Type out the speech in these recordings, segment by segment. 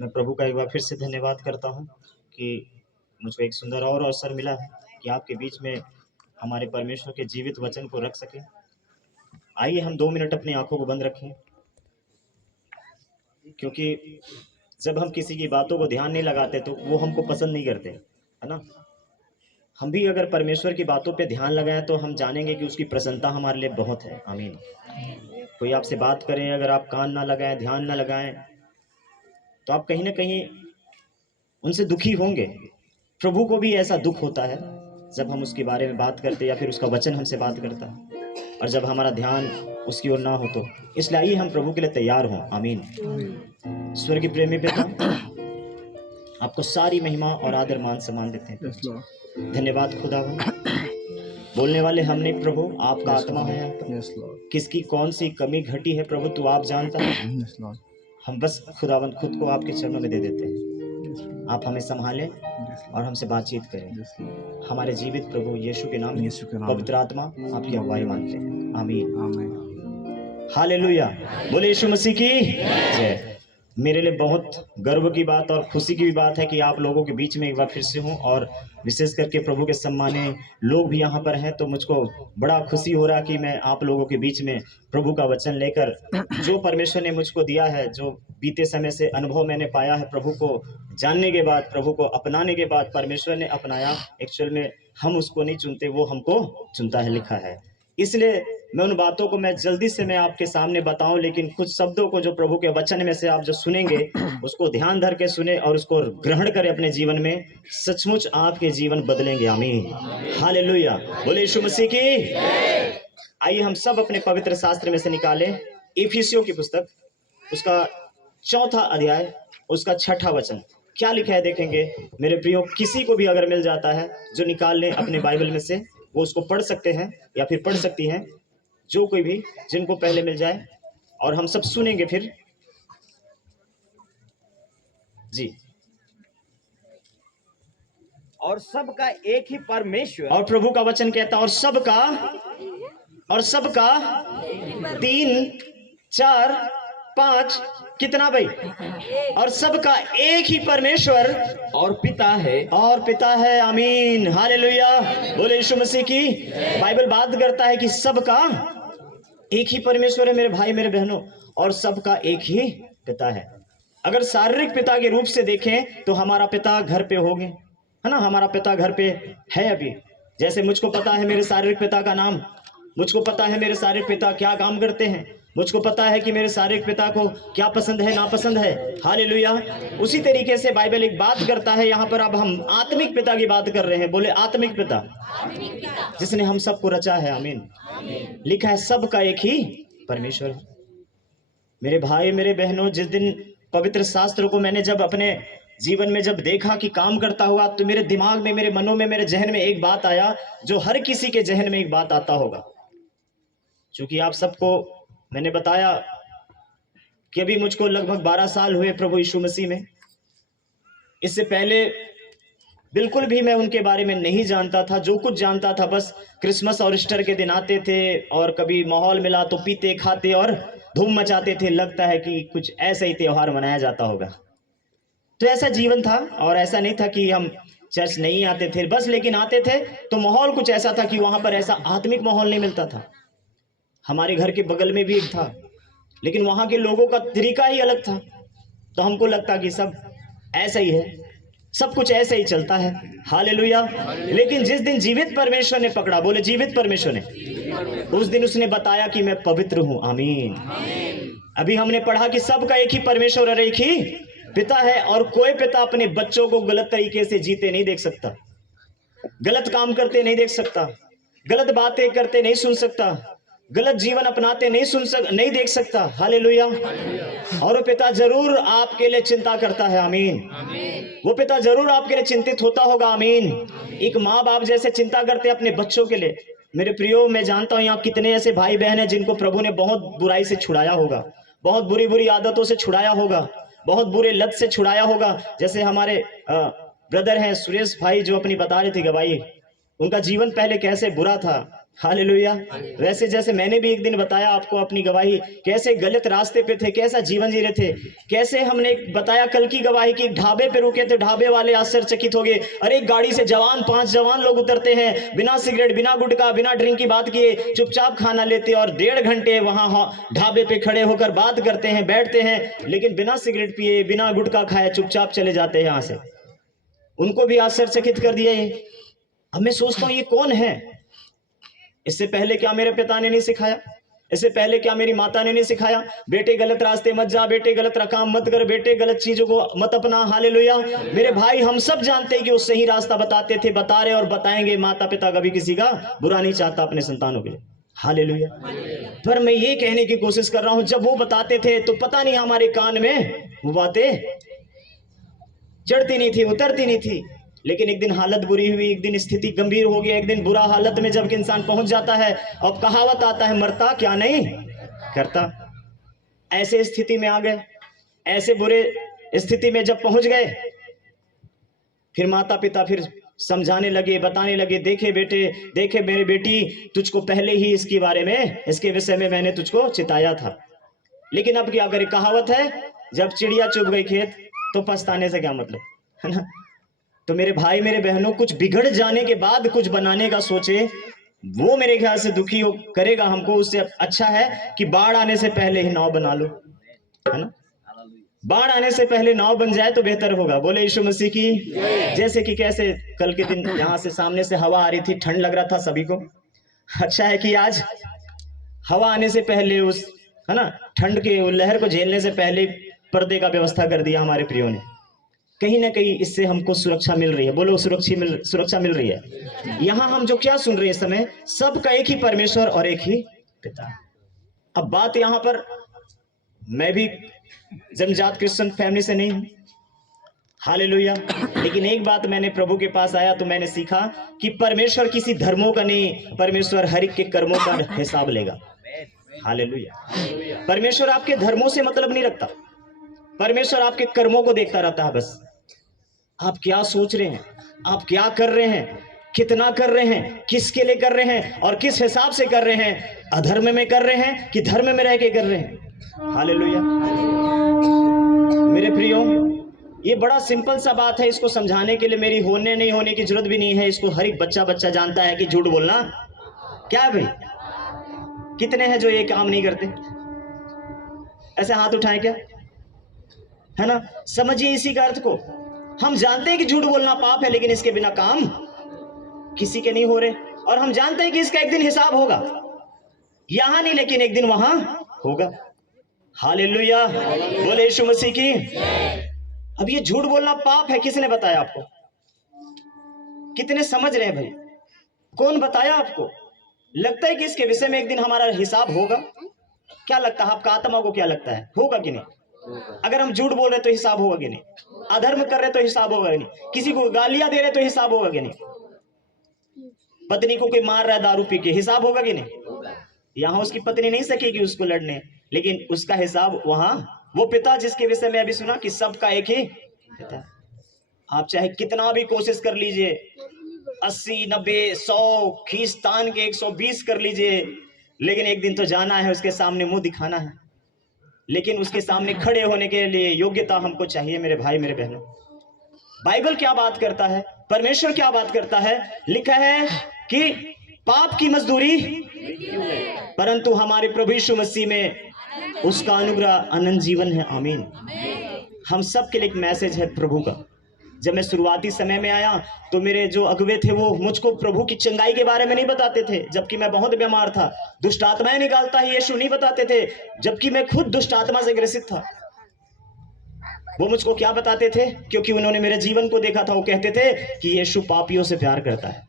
मैं प्रभु का एक बार फिर से धन्यवाद करता हूँ कि मुझको एक सुंदर और अवसर मिला है कि आपके बीच में हमारे परमेश्वर के जीवित वचन को रख सके। आइए हम 2 मिनट अपनी आंखों को बंद रखें, क्योंकि जब हम किसी की बातों को ध्यान नहीं लगाते तो वो हमको पसंद नहीं करते, है ना। हम भी अगर परमेश्वर की बातों पे ध्यान लगाएं तो हम जानेंगे कि उसकी प्रसन्नता हमारे लिए बहुत है। आमीन। कोई आपसे बात करें, अगर आप कान ना लगाएं, ध्यान ना लगाएं, तो आप कहीं ना कहीं उनसे दुखी होंगे। प्रभु को भी ऐसा दुख होता है जब हम उसके बारे में बात करते या फिर उसका वचन हमसे बात करता है, और जब हमारा ध्यान उसकी ओर ना हो तो। इसलिए आइए हम प्रभु के लिए तैयार हों। आमीन। स्वर्गीय प्रेमी पिता, आपको सारी महिमा और आदर मान सम्मान देते हैं। धन्यवाद खुदावन। बोलने वाले हम नहीं प्रभु, आपका आत्मा है यहाँ पर। किसकी कौन सी कमी घटी है प्रभु, तू आप जानता है। हम बस खुदावन खुद को आपके चरणों में दे देते हैं। आप हमें संभालें और हमसे बातचीत करें। हमारे जीवित प्रभु यीशु के नाम में पवित्र आत्मा आपकी अगुवाई मांगते हैं। आमीन। हालेलुया। बोले यीशु मसीह की जय। मेरे लिए बहुत गर्व की बात और खुशी की भी बात है कि आप लोगों के बीच में एक बार फिर से हूँ, और विशेष करके प्रभु के सम्माने लोग भी यहाँ पर हैं, तो मुझको बड़ा खुशी हो रहा कि मैं आप लोगों के बीच में प्रभु का वचन लेकर, जो परमेश्वर ने मुझको दिया है, जो बीते समय से अनुभव मैंने पाया है प्रभु को जानने के बाद, प्रभु को अपनाने के बाद, परमेश्वर ने अपनाया। एक्चुअल में हम उसको नहीं चुनते, वो हमको चुनता है, लिखा है। इसलिए मैं उन बातों को मैं जल्दी से मैं आपके सामने बताऊं, लेकिन कुछ शब्दों को जो प्रभु के वचन में से आप जो सुनेंगे उसको ध्यान धर के सुने और उसको ग्रहण करें अपने जीवन में। सचमुच आपके जीवन बदलेंगे। आमीन। हालेलुया। बोले यीशु मसीह की। आइए हम सब अपने पवित्र शास्त्र में से निकालें इफिसियों की पुस्तक, उसका 4था अध्याय, उसका 6ठा वचन। क्या लिखा है देखेंगे मेरे प्रियो। किसी को भी अगर मिल जाता है जो निकाल ले अपने बाइबल में से, वो उसको पढ़ सकते हैं या फिर पढ़ सकती हैं, जो कोई भी जिनको पहले मिल जाए, और हम सब सुनेंगे फिर जी। और सबका एक ही परमेश्वर, और प्रभु का वचन कहता है और सबका 3 4 5 कितना भाई, और सबका एक ही परमेश्वर और पिता है। आमीन। हालेलुया। बोले यीशु मसीह की। बाइबल बात करता है कि सबका एक ही परमेश्वर है मेरे भाई मेरे बहनों, और सबका एक ही पिता है। अगर शारीरिक पिता के रूप से देखें तो हमारा पिता घर पे होंगे, है ना। हमारा पिता घर पे है अभी। जैसे मुझको पता है मेरे शारीरिक पिता का नाम, मुझको पता है मेरे शारीरिक पिता क्या काम करते हैं, मुझको पता है कि मेरे शारीरिक पिता को क्या पसंद है नापसंद है। हालेलुया। उसी तरीके से बाइबल एक बात करता है, यहाँ पर अब हम आत्मिक पिता की बात कर रहे हैं। बोले आत्मिक पिता, जिसने हम सबको रचा है। आमीन। लिखा है सबका एक ही परमेश्वर है। मेरे भाई मेरे बहनों, जिस दिन पवित्र शास्त्र को मैंने जब अपने जीवन में जब देखा कि काम करता हुआ, तो मेरे दिमाग में, मेरे मनों में, मेरे जहन में एक बात आया, जो हर किसी के जहन में एक बात आता होगा। क्योंकि आप सबको मैंने बताया कि अभी मुझको लगभग 12 साल हुए प्रभु यीशु मसीह में। इससे पहले बिल्कुल भी मैं उनके बारे में नहीं जानता था। जो कुछ जानता था बस क्रिसमस और ईस्टर के दिन आते थे, और कभी माहौल मिला तो पीते खाते और धूम मचाते थे। लगता है कि कुछ ऐसा ही त्योहार मनाया जाता होगा। तो ऐसा जीवन था, और ऐसा नहीं था कि हम चर्च नहीं आते थे बस, लेकिन आते थे तो माहौल कुछ ऐसा था कि वहां पर ऐसा आत्मिक माहौल नहीं मिलता था। हमारे घर के बगल में भी एक था, लेकिन वहां के लोगों का तरीका ही अलग था। तो हमको लगता कि सब ऐसा ही है, सब कुछ ऐसे ही चलता है। हालेलुया। लेकिन जिस दिन जीवित परमेश्वर ने पकड़ा, बोले जीवित परमेश्वर ने, उस दिन उसने बताया कि मैं पवित्र हूं। आमीन। अभी हमने पढ़ा कि सबका एक ही परमेश्वर और एक ही पिता है, और कोई पिता अपने बच्चों को गलत तरीके से जीते नहीं देख सकता, गलत काम करते नहीं देख सकता, गलत बातें करते नहीं सुन सकता, गलत जीवन अपनाते नहीं देख सकता। हालेलुया। और वो पिता जरूर आपके लिए चिंता करता है। आमीन। वो पिता जरूर आपके लिए चिंतित होता होगा। आमीन। एक माँ बाप जैसे चिंता करते हैं अपने बच्चों के लिए। मेरे प्रियो, मैं जानता हूं यहाँ कितने ऐसे भाई बहन हैं जिनको प्रभु ने बहुत बुराई से छुड़ाया होगा, बहुत बुरी बुरी आदतों से छुड़ाया होगा, बहुत बुरे लत से छुड़ाया होगा। जैसे हमारे ब्रदर हैं सुरेश भाई, जो अपनी बता रहे थे गवाही, उनका जीवन पहले कैसे बुरा था, हालेलुया। वैसे जैसे मैंने भी एक दिन बताया आपको अपनी गवाही, कैसे गलत रास्ते पे थे, कैसा जीवन जी रहे थे, कैसे हमने बताया कल की गवाही की, ढाबे पे रुके थे, ढाबे वाले आश्चर्यचकित हो गए, अरे गाड़ी से जवान 5 जवान लोग उतरते हैं, बिना सिगरेट बिना गुटखा बिना ड्रिंक की बात किए चुपचाप खाना लेते और 1.5 घंटे वहां ढाबे पे खड़े होकर बात करते हैं, बैठते हैं, लेकिन बिना सिगरेट पिए बिना गुटखा खाए चुपचाप चले जाते हैं यहाँ से। उनको भी आश्चर्यचकित कर दिया ये। अब मैं सोचता हूँ ये कौन है? इससे पहले क्या मेरे पिता ने नहीं सिखाया? इससे पहले क्या मेरी माता ने नहीं सिखाया? बेटे गलत रास्ते मत जा, बेटे गलत काम मत कर, बेटे गलत चीजों को मत अपना। हालेलुया। मेरे भाई हम सब जानते हैं कि वो सही रास्ता बताते थे, बता रहे और बताएंगे। माता पिता कभी किसी का बुरा नहीं चाहता अपने संतानों के लिए। हालेलुया। पर मैं ये कहने की कोशिश कर रहा हूं, जब वो बताते थे तो पता नहीं हमारे कान में वो बातें चढ़ती नहीं थी, उतरती नहीं थी। लेकिन एक दिन हालत बुरी हुई, एक दिन स्थिति गंभीर हो गई, एक दिन बुरा हालत में जब इंसान पहुंच जाता है, अब कहावत आता है मरता क्या नहीं करता। ऐसे स्थिति में आ गए, ऐसे बुरे स्थिति में जब पहुंच गए, फिर माता पिता फिर समझाने लगे, बताने लगे, देखे बेटे, देखे मेरी बेटी, तुझको पहले ही इसके बारे में, इसके विषय में मैंने तुझको चिताया था। लेकिन अब क्या करे, कहावत है जब चिड़िया चुग गई खेत तो पछताने से क्या मतलब, है ना। तो मेरे भाई मेरे बहनों, कुछ बिगड़ जाने के बाद कुछ बनाने का सोचे, वो मेरे ख्याल से दुखी हो करेगा हमको। उससे अच्छा है कि बाढ़ आने से पहले ही नाव बना लो, है ना। बाढ़ आने से पहले नाव बन जाए तो बेहतर होगा। बोले यीशु मसीह की। जैसे कि कैसे कल के दिन यहाँ से सामने से हवा आ रही थी, ठंड लग रहा था सभी को। अच्छा है कि आज हवा आने से पहले उस, है ना, ठंड के लहर को झेलने से पहले पर्दे का व्यवस्था कर दिया हमारे प्रियो ने। कहीं ना कहीं इससे हमको सुरक्षा मिल रही है। बोलो सुरक्षा मिल रही है। यहाँ हम जो क्या सुन रहे हैं इस समय, सबका एक ही परमेश्वर और एक ही पिता। अब बात यहाँ पर, मैं भी जन्मजात क्रिश्चियन फैमिली से नहीं हूं, हालेलुया। लेकिन एक बात, मैंने प्रभु के पास आया तो मैंने सीखा कि परमेश्वर किसी धर्मों का नहीं, परमेश्वर हर एक के कर्मों का हिसाब लेगा। हालेलुया। परमेश्वर आपके धर्मों से मतलब नहीं रखता, परमेश्वर आपके कर्मों को देखता रहता है बस। आप क्या सोच रहे हैं, आप क्या कर रहे हैं, कितना कर रहे हैं, किसके लिए कर रहे हैं और किस हिसाब से कर रहे हैं, अधर्म में कर रहे हैं कि धर्म में रह के कर रहे हैं। हालेलुया। मेरे प्रियो, ये बड़ा सिंपल सा बात है, इसको समझाने के लिए मेरी होने नहीं होने की जरूरत भी नहीं है। इसको हर एक बच्चा जानता है कि झूठ बोलना क्या है भाई। कितने हैं जो ये काम नहीं करते? ऐसे हाथ उठाएं क्या, है ना। समझिए इसी का अर्थ को। हम जानते हैं कि झूठ बोलना पाप है, लेकिन इसके बिना काम किसी के नहीं हो रहे। और हम जानते हैं कि इसका एक दिन हिसाब होगा, यहां नहीं लेकिन एक दिन वहां होगा। हालेलुया। बोले यीशु मसीह की। अब ये झूठ बोलना पाप है, किसने बताया आपको? कितने समझ रहे हैं भाई? कौन बताया आपको? लगता है कि इसके विषय में एक दिन हमारा हिसाब होगा? क्या लगता है आपका आत्मा को, क्या लगता है होगा कि नहीं? अगर हम झूठ बोल रहे तो हिसाब होगा कि नहीं? अधर्म कर रहे तो हिसाब होगा कि नहीं? किसी को गालियां दे रहे तो हिसाब होगा कि नहीं? पत्नी को कोई मार रहा है दारू पी के, हिसाब होगा कि नहीं? यहाँ उसकी पत्नी नहीं सकेगी उसको लड़ने, लेकिन उसका हिसाब वहां वो पिता जिसके विषय में अभी सुना कि सबका एक ही पिता। आप चाहे कितना भी कोशिश कर लीजिए, 80 90 100 खींच तान के 120 कर लीजिए, लेकिन एक दिन तो जाना है उसके सामने, मुंह दिखाना है। लेकिन उसके सामने खड़े होने के लिए योग्यता हमको चाहिए मेरे भाई मेरे बहनों। बाइबल क्या बात करता है, परमेश्वर क्या बात करता है? लिखा है कि पाप की मजदूरी, परंतु हमारे प्रभु यीशु मसीह में उसका अनुग्रह अनंत जीवन है। आमीन। हम सब के लिए एक मैसेज है प्रभु का। जब मैं शुरुआती समय में आया तो मेरे जो अगुवे थे वो मुझको प्रभु की चंगाई के बारे में नहीं बताते थे, जबकि मैं बहुत बीमार था। दुष्ट आत्माएं निकालता है यीशु नहीं बताते थे, जबकि मैं खुद दुष्ट आत्मा से ग्रसित था। वो मुझको क्या बताते थे? क्योंकि उन्होंने मेरे जीवन को देखा था। वो कहते थे कि यीशु पापियों से प्यार करता है,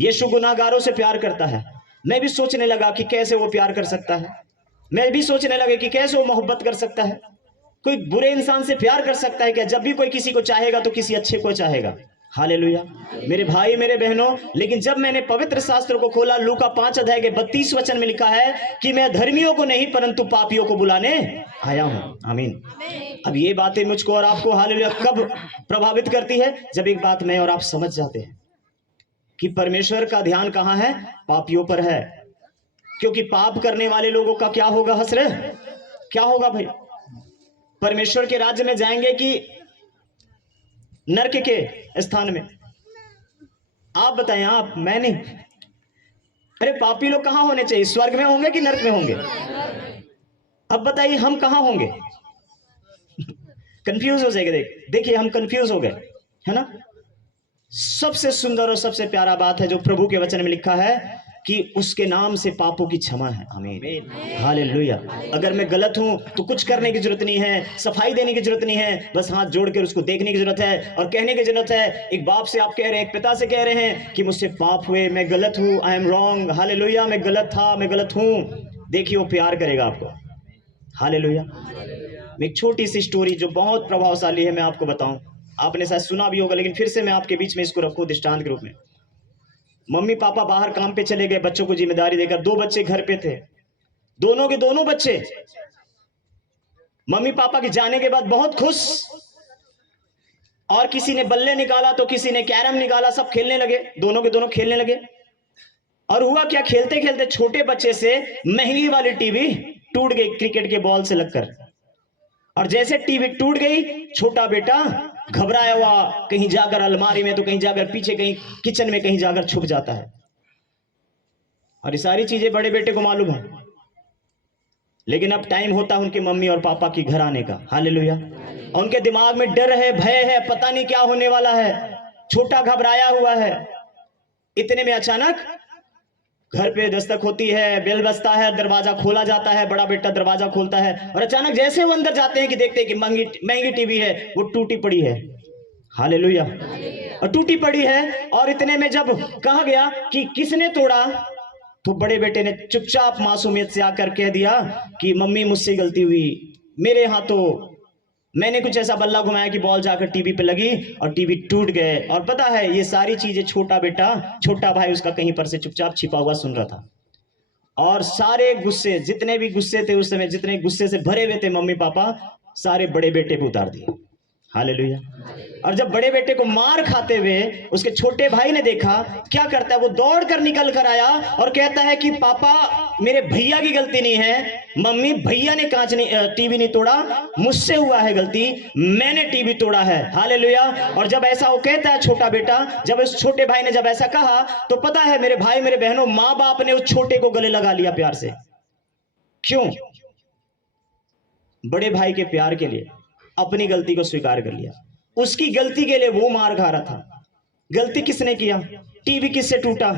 यीशु गुनाहगारों से प्यार करता है। मैं भी सोचने लगा कि कैसे वो प्यार कर सकता है, मैं भी सोचने लगा कि कैसे वो मोहब्बत कर सकता है। कोई बुरे इंसान से प्यार कर सकता है क्या? जब भी कोई किसी को चाहेगा तो किसी अच्छे को चाहेगा। हालेलुया मेरे भाई मेरे बहनों। लेकिन जब मैंने पवित्र शास्त्र को खोला, लूका 5 अध्याय के 32 वचन में लिखा है कि मैं धर्मियों को नहीं परंतु पापियों को बुलाने आया हूं। आमीन। अब ये बातें मुझको और आपको हालेलुया कब प्रभावित करती है? जब एक बात मैं और आप समझ जाते हैं कि परमेश्वर का ध्यान कहां है? पापियों पर है। क्योंकि पाप करने वाले लोगों का क्या होगा हसरे? क्या होगा भाई? परमेश्वर के राज्य में जाएंगे कि नरक के स्थान में? आप बताएं, आप, मैं नहीं। अरे पापी लोग कहां होने चाहिए? स्वर्ग में होंगे कि नरक में होंगे? अब बताइए हम कहां होंगे? कंफ्यूज हो जाएगा। देखिए हम कंफ्यूज हो गए, है ना। सबसे सुंदर और सबसे प्यारा बात है जो प्रभु के वचन में लिखा है कि उसके नाम से पापों की क्षमा है। आमीन, हालेलुया। अगर मैं गलत हूं तो कुछ करने की जरूरत नहीं है, सफाई देने की जरूरत नहीं है, बस हाथ जोड़कर उसको देखने की जरूरत है और कहने की जरूरत है। एक बाप से आप कह रहे हैं, एक पिता से कह रहे हैं कि मुझसे पाप हुए, मैं गलत हूं, आई एम रॉन्ग, हालेलुया, मैं गलत था, मैं गलत हूं। देखिए वो प्यार करेगा आपको। हालेलुया। एक छोटी सी स्टोरी जो बहुत प्रभावशाली है, मैं आपको बताऊं। आपने शायद सुना भी होगा, लेकिन फिर से मैं आपके बीच में इसको रखूं दृष्टांत के रूप में। मम्मी पापा बाहर काम पे चले गए, बच्चों को जिम्मेदारी देकर। 2 बच्चे घर पे थे, दोनों के दोनों बच्चे मम्मी पापा के जाने के बाद बहुत खुश, और किसी ने बल्ले निकाला तो किसी ने कैरम निकाला, सब खेलने लगे, दोनों के दोनों खेलने लगे। और हुआ क्या, खेलते खेलते छोटे बच्चे से महंगी वाली टीवी टूट गई क्रिकेट के बॉल से लगकर। और जैसे टीवी टूट गई, छोटा बेटा घबराया हुआ कहीं जाकर अलमारी में, तो कहीं जाकर पीछे, कहीं किचन में, कहीं जाकर छुप जाता है। और ये सारी चीजें बड़े बेटे को मालूम है। लेकिन अब टाइम होता है उनके मम्मी और पापा की घर आने का। हालेलुया। उनके दिमाग में डर है, भय है, पता नहीं क्या होने वाला है। छोटा घबराया हुआ है। इतने में अचानक घर पे दस्तक होती है, बेल बजता है, दरवाजा खोला जाता है। बड़ा बेटा दरवाजा खोलता है और अचानक जैसे वो अंदर जाते हैं कि देखते हैं कि महंगी महंगी टीवी है, वो टूटी पड़ी है। हालेलुया। और टूटी पड़ी है, और इतने में जब कहा गया कि किसने तोड़ा, तो बड़े बेटे ने चुपचाप मासूमियत से आकर कह दिया कि मम्मी मुझसे गलती हुई, मेरे हाथों मैंने कुछ ऐसा बल्ला घुमाया कि बॉल जाकर टीवी पे लगी और टीवी टूट गए। और पता है ये सारी चीजें छोटा बेटा, छोटा भाई उसका कहीं पर से चुपचाप छिपा हुआ सुन रहा था। और सारे गुस्से, जितने भी गुस्से थे उस समय, जितने गुस्से से भरे हुए थे मम्मी पापा, सारे बड़े बेटे पे उतार दिए। हालेलुया। और जब बड़े बेटे को मार खाते हुए उसके छोटे भाई ने देखा, क्या करता है, वो दौड़ कर निकल कर आया और कहता है कि पापा मेरे भैया की गलती नहीं है, मम्मी भैया ने कांच नहीं, टीवी नहीं तोड़ा, मुझसे हुआ है गलती, मैंने टीवी तोड़ा है। हालेलुया। और जब ऐसा वो कहता है छोटा बेटा, जब उस छोटे भाई ने जब ऐसा कहा, तो पता है मेरे भाई मेरे बहनों, माँ बाप ने उस छोटे को गले लगा लिया प्यार से। क्यों? बड़े भाई के प्यार के लिए अपनी गलती को स्वीकार कर लिया। उसकी गलती के लिए वो मार खा रहा था। गलती किसने किया? टीवी किससे टूटा?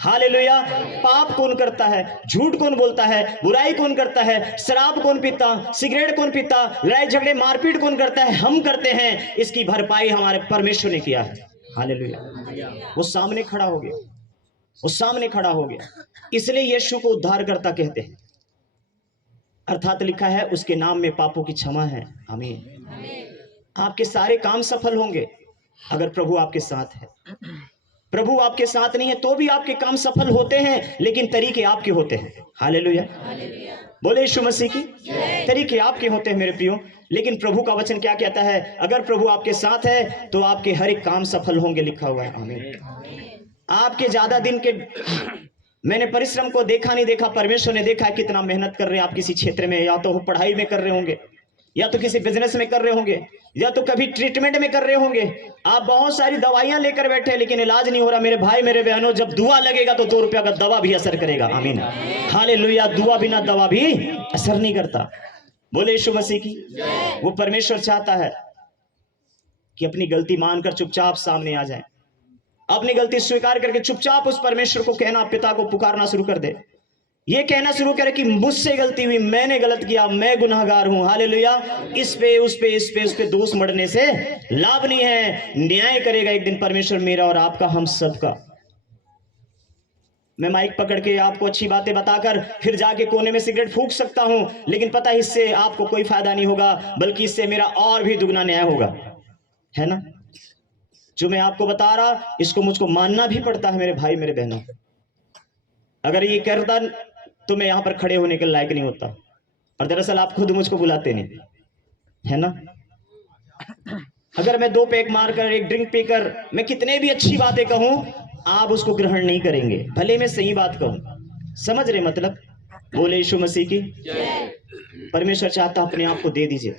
हालेलुया। पाप कौन करता है? झूठ कौन बोलता है? बुराई कौन करता है? शराब कौन पीता? सिगरेट कौन पीता? लड़ाई झगड़े मारपीट कौन करता है? हम करते हैं। इसकी भरपाई हमारे परमेश्वर ने किया है। हालेलुया। वो सामने खड़ा हो गया, वो सामने खड़ा हो गया। इसलिए यीशु को उद्धारकर्ता कहते हैं, अर्थात लिखा है उसके नाम में पापों की क्षमा है। आमीन। आपके सारे काम सफल होंगे अगर प्रभु आपके साथ है। प्रभु आपके साथ नहीं है तो भी आपके काम सफल होते हैं, लेकिन तरीके आपके होते हैं। हालेलुया। बोले यीशु मसीह की। तरीके आपके होते हैं मेरे प्रियो, लेकिन प्रभु का वचन क्या कहता है? अगर प्रभु आपके साथ है तो आपके हर एक काम सफल होंगे, लिखा हुआ है। आमीन। आपके ज्यादा दिन के मैंने परिश्रम को देखा नहीं देखा, परमेश्वर ने देखा है कितना मेहनत कर रहे हैं आप किसी क्षेत्र में। या तो पढ़ाई में कर रहे होंगे, या तो किसी बिजनेस में कर रहे होंगे, या तो कभी ट्रीटमेंट में कर रहे होंगे। आप बहुत सारी दवाइयां लेकर बैठे लेकिन इलाज नहीं हो रहा। मेरे भाई मेरे बहनों, जब दुआ लगेगा तो 2 रुपया का दवा भी असर करेगा। आमीन। हालेलुया। दुआ बिना दवा भी असर नहीं करता। बोले यीशु मसीह की। वो परमेश्वर चाहता है कि अपनी गलती मानकर चुपचाप सामने आ जाए, अपनी गलती स्वीकार करके चुपचाप उस परमेश्वर को कहना, पिता को पुकारना शुरू कर दे। ये कहना शुरू करे कि मुझसे गलती हुई, मैंने गलत किया, मैं गुनाहगार हूं। हालेलुया। इस पे उस पे इस पे उस पे दोष मढ़ने से लाभ नहीं है। न्याय करेगा एक दिन परमेश्वर, मेरा और आपका, हम सबका। मैं माइक पकड़ के आपको अच्छी बातें बताकर फिर जाके कोने में सिगरेट फूंक सकता हूं, लेकिन पता है इससे आपको कोई फायदा नहीं होगा, बल्कि इससे मेरा और भी दुगना न्याय होगा, है ना। जो मैं आपको बता रहा, इसको मुझको मानना भी पड़ता है मेरे भाई मेरे बहनों। अगर ये करता तो मैं यहां पर खड़े होने के लायक नहीं होता, और दरअसल आप खुद मुझको बुलाते नहीं, है ना। अगर मैं 2 पैक मारकर, एक ड्रिंक पीकर मैं कितने भी अच्छी बातें कहूं, आप उसको ग्रहण नहीं करेंगे। भले मैं सही बात कहूं, समझ रहे मतलब? बोले यीशु मसीह की। परमेश्वर चाहता अपने आप को दे दीजिए।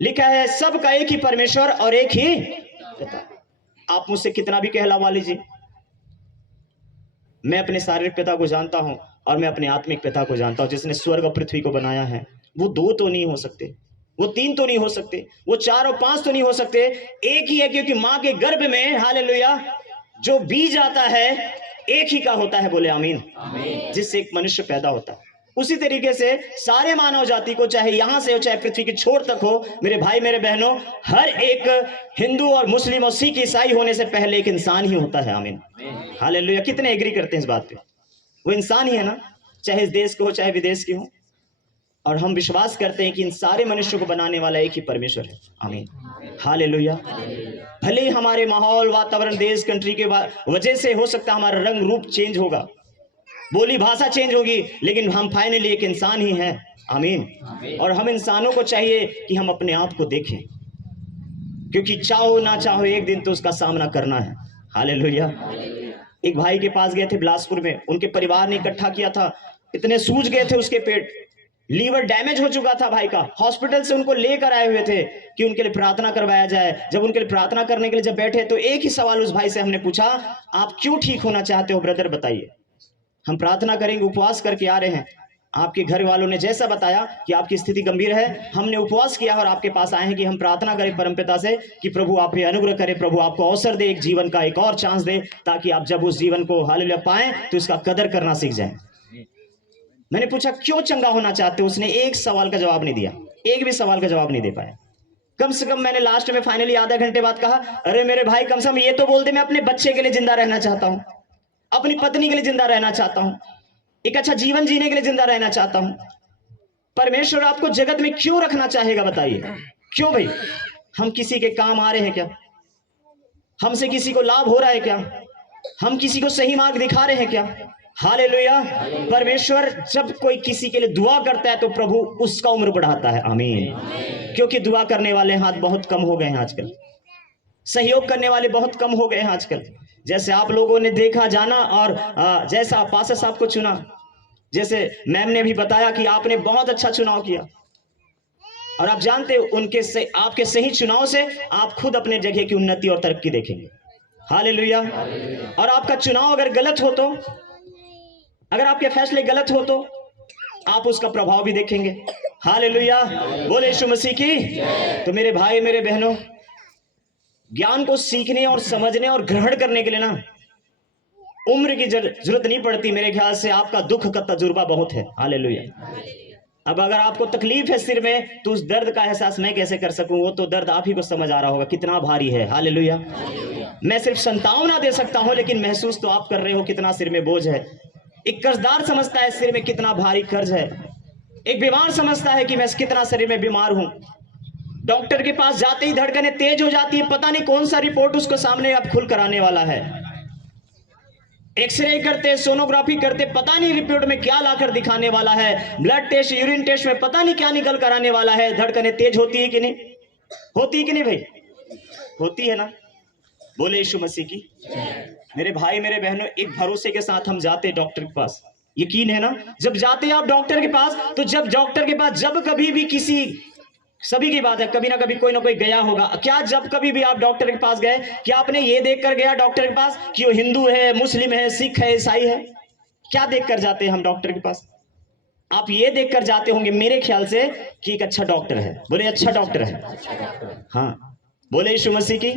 लिखा है सबका एक ही परमेश्वर और एक ही पिता। आप मुझसे कितना भी कहलावा लीजिए, मैं अपने शारीरिक पिता को जानता हूं और मैं अपने आत्मिक पिता को जानता हूं, जिसने स्वर्ग और पृथ्वी को बनाया है। वो दो तो नहीं हो सकते, वो तीन तो नहीं हो सकते, वो चार और पांच तो नहीं हो सकते, एक ही है। क्योंकि मां के गर्भ में, हालेलुया, जो बीज आता है एक ही का होता है। बोले आमीन। जिससे एक मनुष्य पैदा होता है। उसी तरीके से सारे मानव जाति को, चाहे यहां से हो चाहे पृथ्वी की छोर तक हो, मेरे भाई मेरे बहनों, हर एक हिंदू और मुस्लिम और सिख ईसाई होने से पहले एक इंसान ही होता है। आमीन, हालेलुया। कितने एग्री करते हैं इस बात पे? वो इंसान ही है ना, चाहे इस देश के हो चाहे विदेश के हो। और हम विश्वास करते हैं कि इन सारे मनुष्यों को बनाने वाला एक ही परमेश्वर है। आमीन, हालेलुया। भले ही हमारे माहौल, वातावरण, देश, कंट्री के वजह से हो सकता है हमारा रंग रूप चेंज होगा, बोली भाषा चेंज होगी, लेकिन हम फाइनली एक इंसान ही हैं। आमीन। और हम इंसानों को चाहिए कि हम अपने आप को देखें, क्योंकि चाहो ना चाहो एक दिन तो उसका सामना करना है। हालेलुया। एक भाई के पास गए थे बिलासपुर में, उनके परिवार ने इकट्ठा किया था, इतने सूज गए थे, उसके पेट, लीवर डैमेज हो चुका था भाई का। हॉस्पिटल से उनको लेकर आए हुए थे कि उनके लिए प्रार्थना करवाया जाए। जब उनके लिए प्रार्थना करने के लिए जब बैठे तो एक ही सवाल उस भाई से हमने पूछा, आप क्यों ठीक होना चाहते हो ब्रदर, बताइए। हम प्रार्थना करेंगे, उपवास करके आ रहे हैं। आपके घर वालों ने जैसा बताया कि आपकी स्थिति गंभीर है, हमने उपवास किया और आपके पास आए हैं कि हम प्रार्थना करें परमपिता से कि प्रभु आप पे अनुग्रह करें, प्रभु आपको अवसर दे, एक जीवन का एक और चांस दे, ताकि आप जब उस जीवन को हालेलुया पाएं तो इसका कदर करना सीख जाएं। मैंने पूछा क्यों चंगा होना चाहते हो, उसने एक सवाल का जवाब नहीं दिया, एक भी सवाल का जवाब नहीं दे पाया। कम से कम मैंने लास्ट में फाइनली आधा घंटे बाद कहा, अरे मेरे भाई कम से कम ये तो बोल दे, मैं अपने बच्चे के लिए जिंदा रहना चाहता हूं, अपनी पत्नी के लिए जिंदा रहना चाहता हूं, एक अच्छा जीवन जीने के लिए जिंदा रहना चाहता हूं। परमेश्वर आपको जगत में क्यों रखना चाहेगा, बताइए क्यों भाई? हम किसी के काम आ रहे हैं क्या? हमसे किसी को लाभ हो रहा है क्या? हम किसी को सही मार्ग दिखा रहे हैं क्या? हालेलुया। परमेश्वर जब कोई किसी के लिए दुआ करता है तो प्रभु उसका उम्र बढ़ाता है। आमीन। क्योंकि दुआ करने वाले हाथ बहुत कम हो गए हैं आजकल, सहयोग करने वाले बहुत कम हो गए हैं आजकल। जैसे आप लोगों ने देखा जाना और जैसा पास्टर साहब को चुना, जैसे मैम ने भी बताया कि आपने बहुत अच्छा चुनाव किया, और आप जानते हो उनके से आपके सही चुनाव से आप खुद अपने जगह की उन्नति और तरक्की देखेंगे। हालेलुया। और आपका चुनाव अगर गलत हो तो, अगर आपके फैसले गलत हो तो आप उसका प्रभाव भी देखेंगे। हालेलुया। बोले यीशु मसीह की। तो मेरे भाई मेरे बहनों, ज्ञान को सीखने और समझने और ग्रहण करने के लिए ना उम्र की जरूरत नहीं पड़ती। मेरे ख्याल से आपका दुख का तजुर्बा बहुत है। हालेलुया। अब अगर आपको तकलीफ है सिर में, तो उस दर्द का एहसास मैं कैसे कर सकूं? वो तो दर्द आप ही को समझ आ रहा होगा कितना भारी है। हालेलुया। मैं सिर्फ संतावना दे सकता हूं, लेकिन महसूस तो आप कर रहे हो कितना सिर में बोझ है। एक कर्जदार समझता है सिर में कितना भारी कर्ज है। एक बीमार समझता है कि मैं कितना शरीर में बीमार हूं। डॉक्टर के पास जाते ही धड़कनें तेज हो जाती है, पता नहीं कौन सा रिपोर्ट उसको सामने अब खुल कर आने वाला है। एक्सरे करते, सोनोग्राफी करते, पता नहीं रिपोर्ट में क्या लाकर दिखाने वाला है। ब्लड टेस्ट, यूरिन टेस्ट में पता नहीं क्या निकल कर आने वाला है। धड़कनें तेज होती है कि नहीं? होती है कि नहीं भाई? होती है ना। बोले यीशु मसीह की। मेरे भाई मेरे बहनों, एक भरोसे के साथ हम जाते डॉक्टर के पास, यकीन है ना, जब जाते आप डॉक्टर के पास, तो जब डॉक्टर के पास जब कभी भी किसी, सभी की बात है, कभी ना कभी कोई ना कोई गया होगा। क्या जब कभी भी आप डॉक्टर के पास गए, क्या आपने ये देखकर गया डॉक्टर के पास कि वो हिंदू है, मुस्लिम है, सिख है, ईसाई है? क्या देखकर जाते हैं हम डॉक्टर के पास? आप ये देखकर जाते होंगे मेरे ख्याल से कि एक अच्छा डॉक्टर है। बोले अच्छा डॉक्टर है। हाँ, बोले यीशु मसीह की।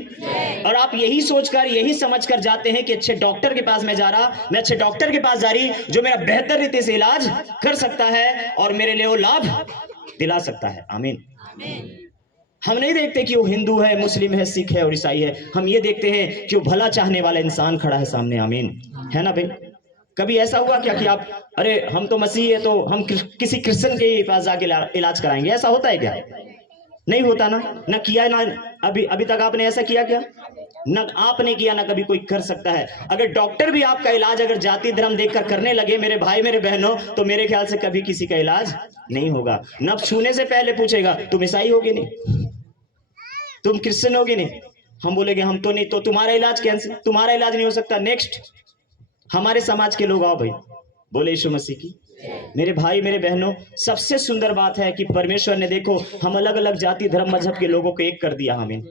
और आप यही सोचकर, यही समझकर जाते हैं कि अच्छे डॉक्टर के पास मैं जा रहा, मैं अच्छे डॉक्टर के पास जा रही, जो मेरा बेहतर रीति से इलाज कर सकता है और मेरे लिए वो लाभ दिला सकता है। आमीन। हम नहीं देखते कि वो हिंदू है, मुस्लिम है, सिख है और ईसाई है। हम ये देखते हैं कि वो भला चाहने वाला इंसान खड़ा है सामने। आमीन, है ना भाई? कभी ऐसा हुआ क्या कि आप, अरे हम तो मसीह है तो हम किसी क्रिश्चियन के पास जाके इलाज कराएंगे? ऐसा होता है क्या? नहीं होता ना। ना किया ना अभी तक आपने ऐसा किया क्या? ना आपने किया, ना कभी कोई कर सकता है। अगर डॉक्टर भी आपका इलाज अगर जाति धर्म देखकर करने लगे मेरे भाई मेरे बहनों, तो मेरे ख्याल से कभी किसी का इलाज नहीं होगा। नब छूने से पहले पूछेगा तुम ईसाई होगे नहीं, तुम क्रिश्चियन होगे नहीं? हम बोलेंगे हम तो नहीं। तो तुम्हारा इलाज कैंसिल, तुम्हारा इलाज नहीं हो सकता। नेक्स्ट। हमारे समाज के लोग आओ भाई, बोले यीशु मसीह की। मेरे भाई मेरे बहनों, सबसे सुंदर बात है कि परमेश्वर ने देखो हम अलग अलग जाति धर्म मजहब के लोगों को एक कर दिया। आमीन।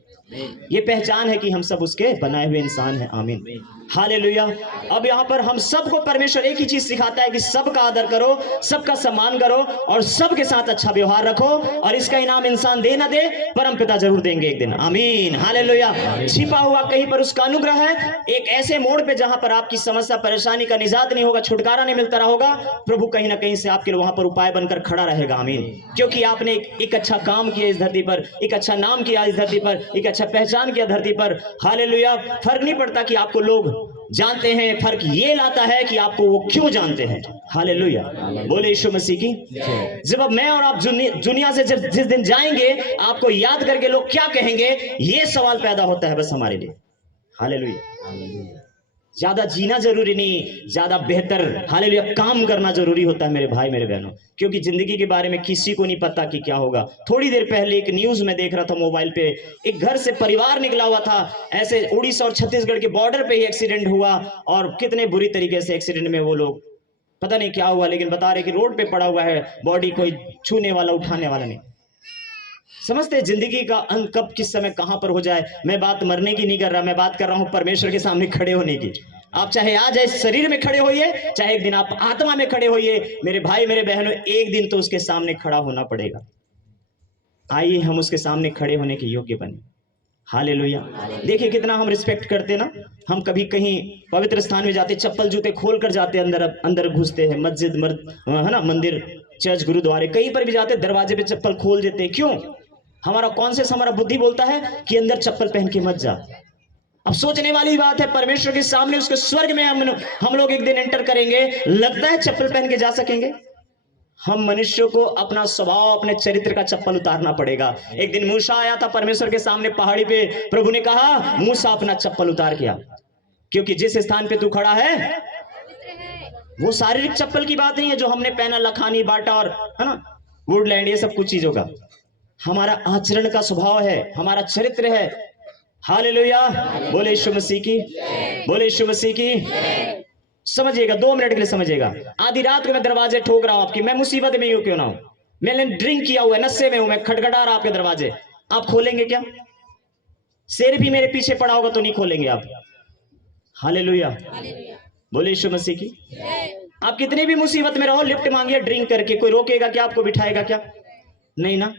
ये पहचान है कि हम सब उसके बनाए हुए इंसान हैं। आमीन, हालेलुया। अब यहाँ पर हम सबको परमेश्वर एक ही चीज सिखाता है कि सबका आदर करो, सबका सम्मान करो और सबके साथ अच्छा व्यवहार रखो, और इसका इनाम इंसान दे ना दे, परम पिता जरूर देंगे एक दिन। आमीन, हालेलुया। छिपा हुआ कहीं पर उसका अनुग्रह है, एक ऐसे मोड़ पे जहां पर आपकी समस्या परेशानी का निजात नहीं होगा, छुटकारा नहीं मिलता रहोगा, प्रभु कहीं ना कहीं से आपके लिए वहां पर उपाय बनकर खड़ा रहेगा। आमीन, क्योंकि आपने एक अच्छा काम किया इस धरती पर, एक अच्छा नाम किया इस धरती पर, एक अच्छा पहचान किया धरती पर। हालेलुया। फर्क नहीं पड़ता कि आपको लोग जानते हैं, फर्क ये लाता है कि आपको वो क्यों जानते हैं। हालेलुया, बोले यीशु मसीह की। जब अब मैं और आप दुनिया से जिस दिन जाएंगे, आपको याद करके लोग क्या कहेंगे, ये सवाल पैदा होता है बस हमारे लिए। हालेलुया। ज्यादा जीना जरूरी नहीं, ज्यादा बेहतर हालेलुया काम करना जरूरी होता है मेरे भाई मेरे बहनों, क्योंकि जिंदगी के बारे में किसी को नहीं पता कि क्या होगा। थोड़ी देर पहले एक न्यूज में देख रहा था मोबाइल पे, एक घर से परिवार निकला हुआ था, ऐसे उड़ीसा और छत्तीसगढ़ के बॉर्डर पे ही एक्सीडेंट हुआ, और कितने बुरी तरीके से एक्सीडेंट में वो लोग, पता नहीं क्या हुआ, लेकिन बता रहे कि रोड पे पड़ा हुआ है, बॉडी कोई छूने वाला उठाने वाला नहीं। समझते हैं जिंदगी का अंत कब किस समय कहां पर हो जाए। मैं बात मरने की नहीं कर रहा, मैं बात कर रहा हूं परमेश्वर के सामने खड़े होने की। आप चाहे आज इस शरीर में खड़े होइए, चाहे एक दिन आप आत्मा में खड़े होइए, मेरे भाई मेरे बहनों, एक दिन तो उसके सामने खड़ा होना पड़ेगा। आइए हम उसके सामने खड़े होने के योग्य बने। हालेलुया। देखिए कितना हम रिस्पेक्ट करते ना, हम कभी कहीं पवित्र स्थान में जाते, चप्पल जूते खोल कर जाते, अंदर अंदर घुसते हैं, मस्जिद है ना, मंदिर चर्च गुरुद्वारे कहीं पर भी जाते, दरवाजे पे चप्पल खोल देते हैं। क्यों? हमारा कॉन्शियस, हमारा बुद्धि बोलता है कि अंदर चप्पल पहन के मत जा। अब सोचने वाली बात है, परमेश्वर के सामने उसके स्वर्ग में हम लोग एक दिन एंटर करेंगे, लगता है चप्पल पहन के जा सकेंगे? हम मनुष्यों को अपना स्वभाव, अपने चरित्र का चप्पल उतारना पड़ेगा। एक दिन मूसा आया था परमेश्वर के सामने पहाड़ी पे, प्रभु ने कहा मूसा अपना चप्पल उतार के आ, क्योंकि जिस स्थान पे तू खड़ा है वो शारीरिक चप्पल की बात नहीं है जो हमने पहना, लखानी बाटा और है ना वुडलैंड, ये सब कुछ चीजों का। हमारा आचरण का स्वभाव है, हमारा चरित्र है। हालेलुया, बोले यीशु मसीह की, बोले यीशु मसीह की। समझिएगा, 2 मिनट के लिए समझिएगा। आधी रात को मैं दरवाजे ठोक रहा हूं आपकी, मैं मुसीबत में हूं क्यों ना हूं, मैंने ड्रिंक किया हुआ है, नशे में हूं, मैं खटखटा रहा आपके दरवाजे, आप खोलेंगे क्या? शेर भी मेरे पीछे पड़ा होगा तो नहीं खोलेंगे आप। हालेलुया, बोले यीशु मसीह की। आप कितनी भी मुसीबत में रहो, लिफ्ट मांगिए ड्रिंक करके, कोई रोकेगा क्या? आपको बिठाएगा क्या? नहीं ना।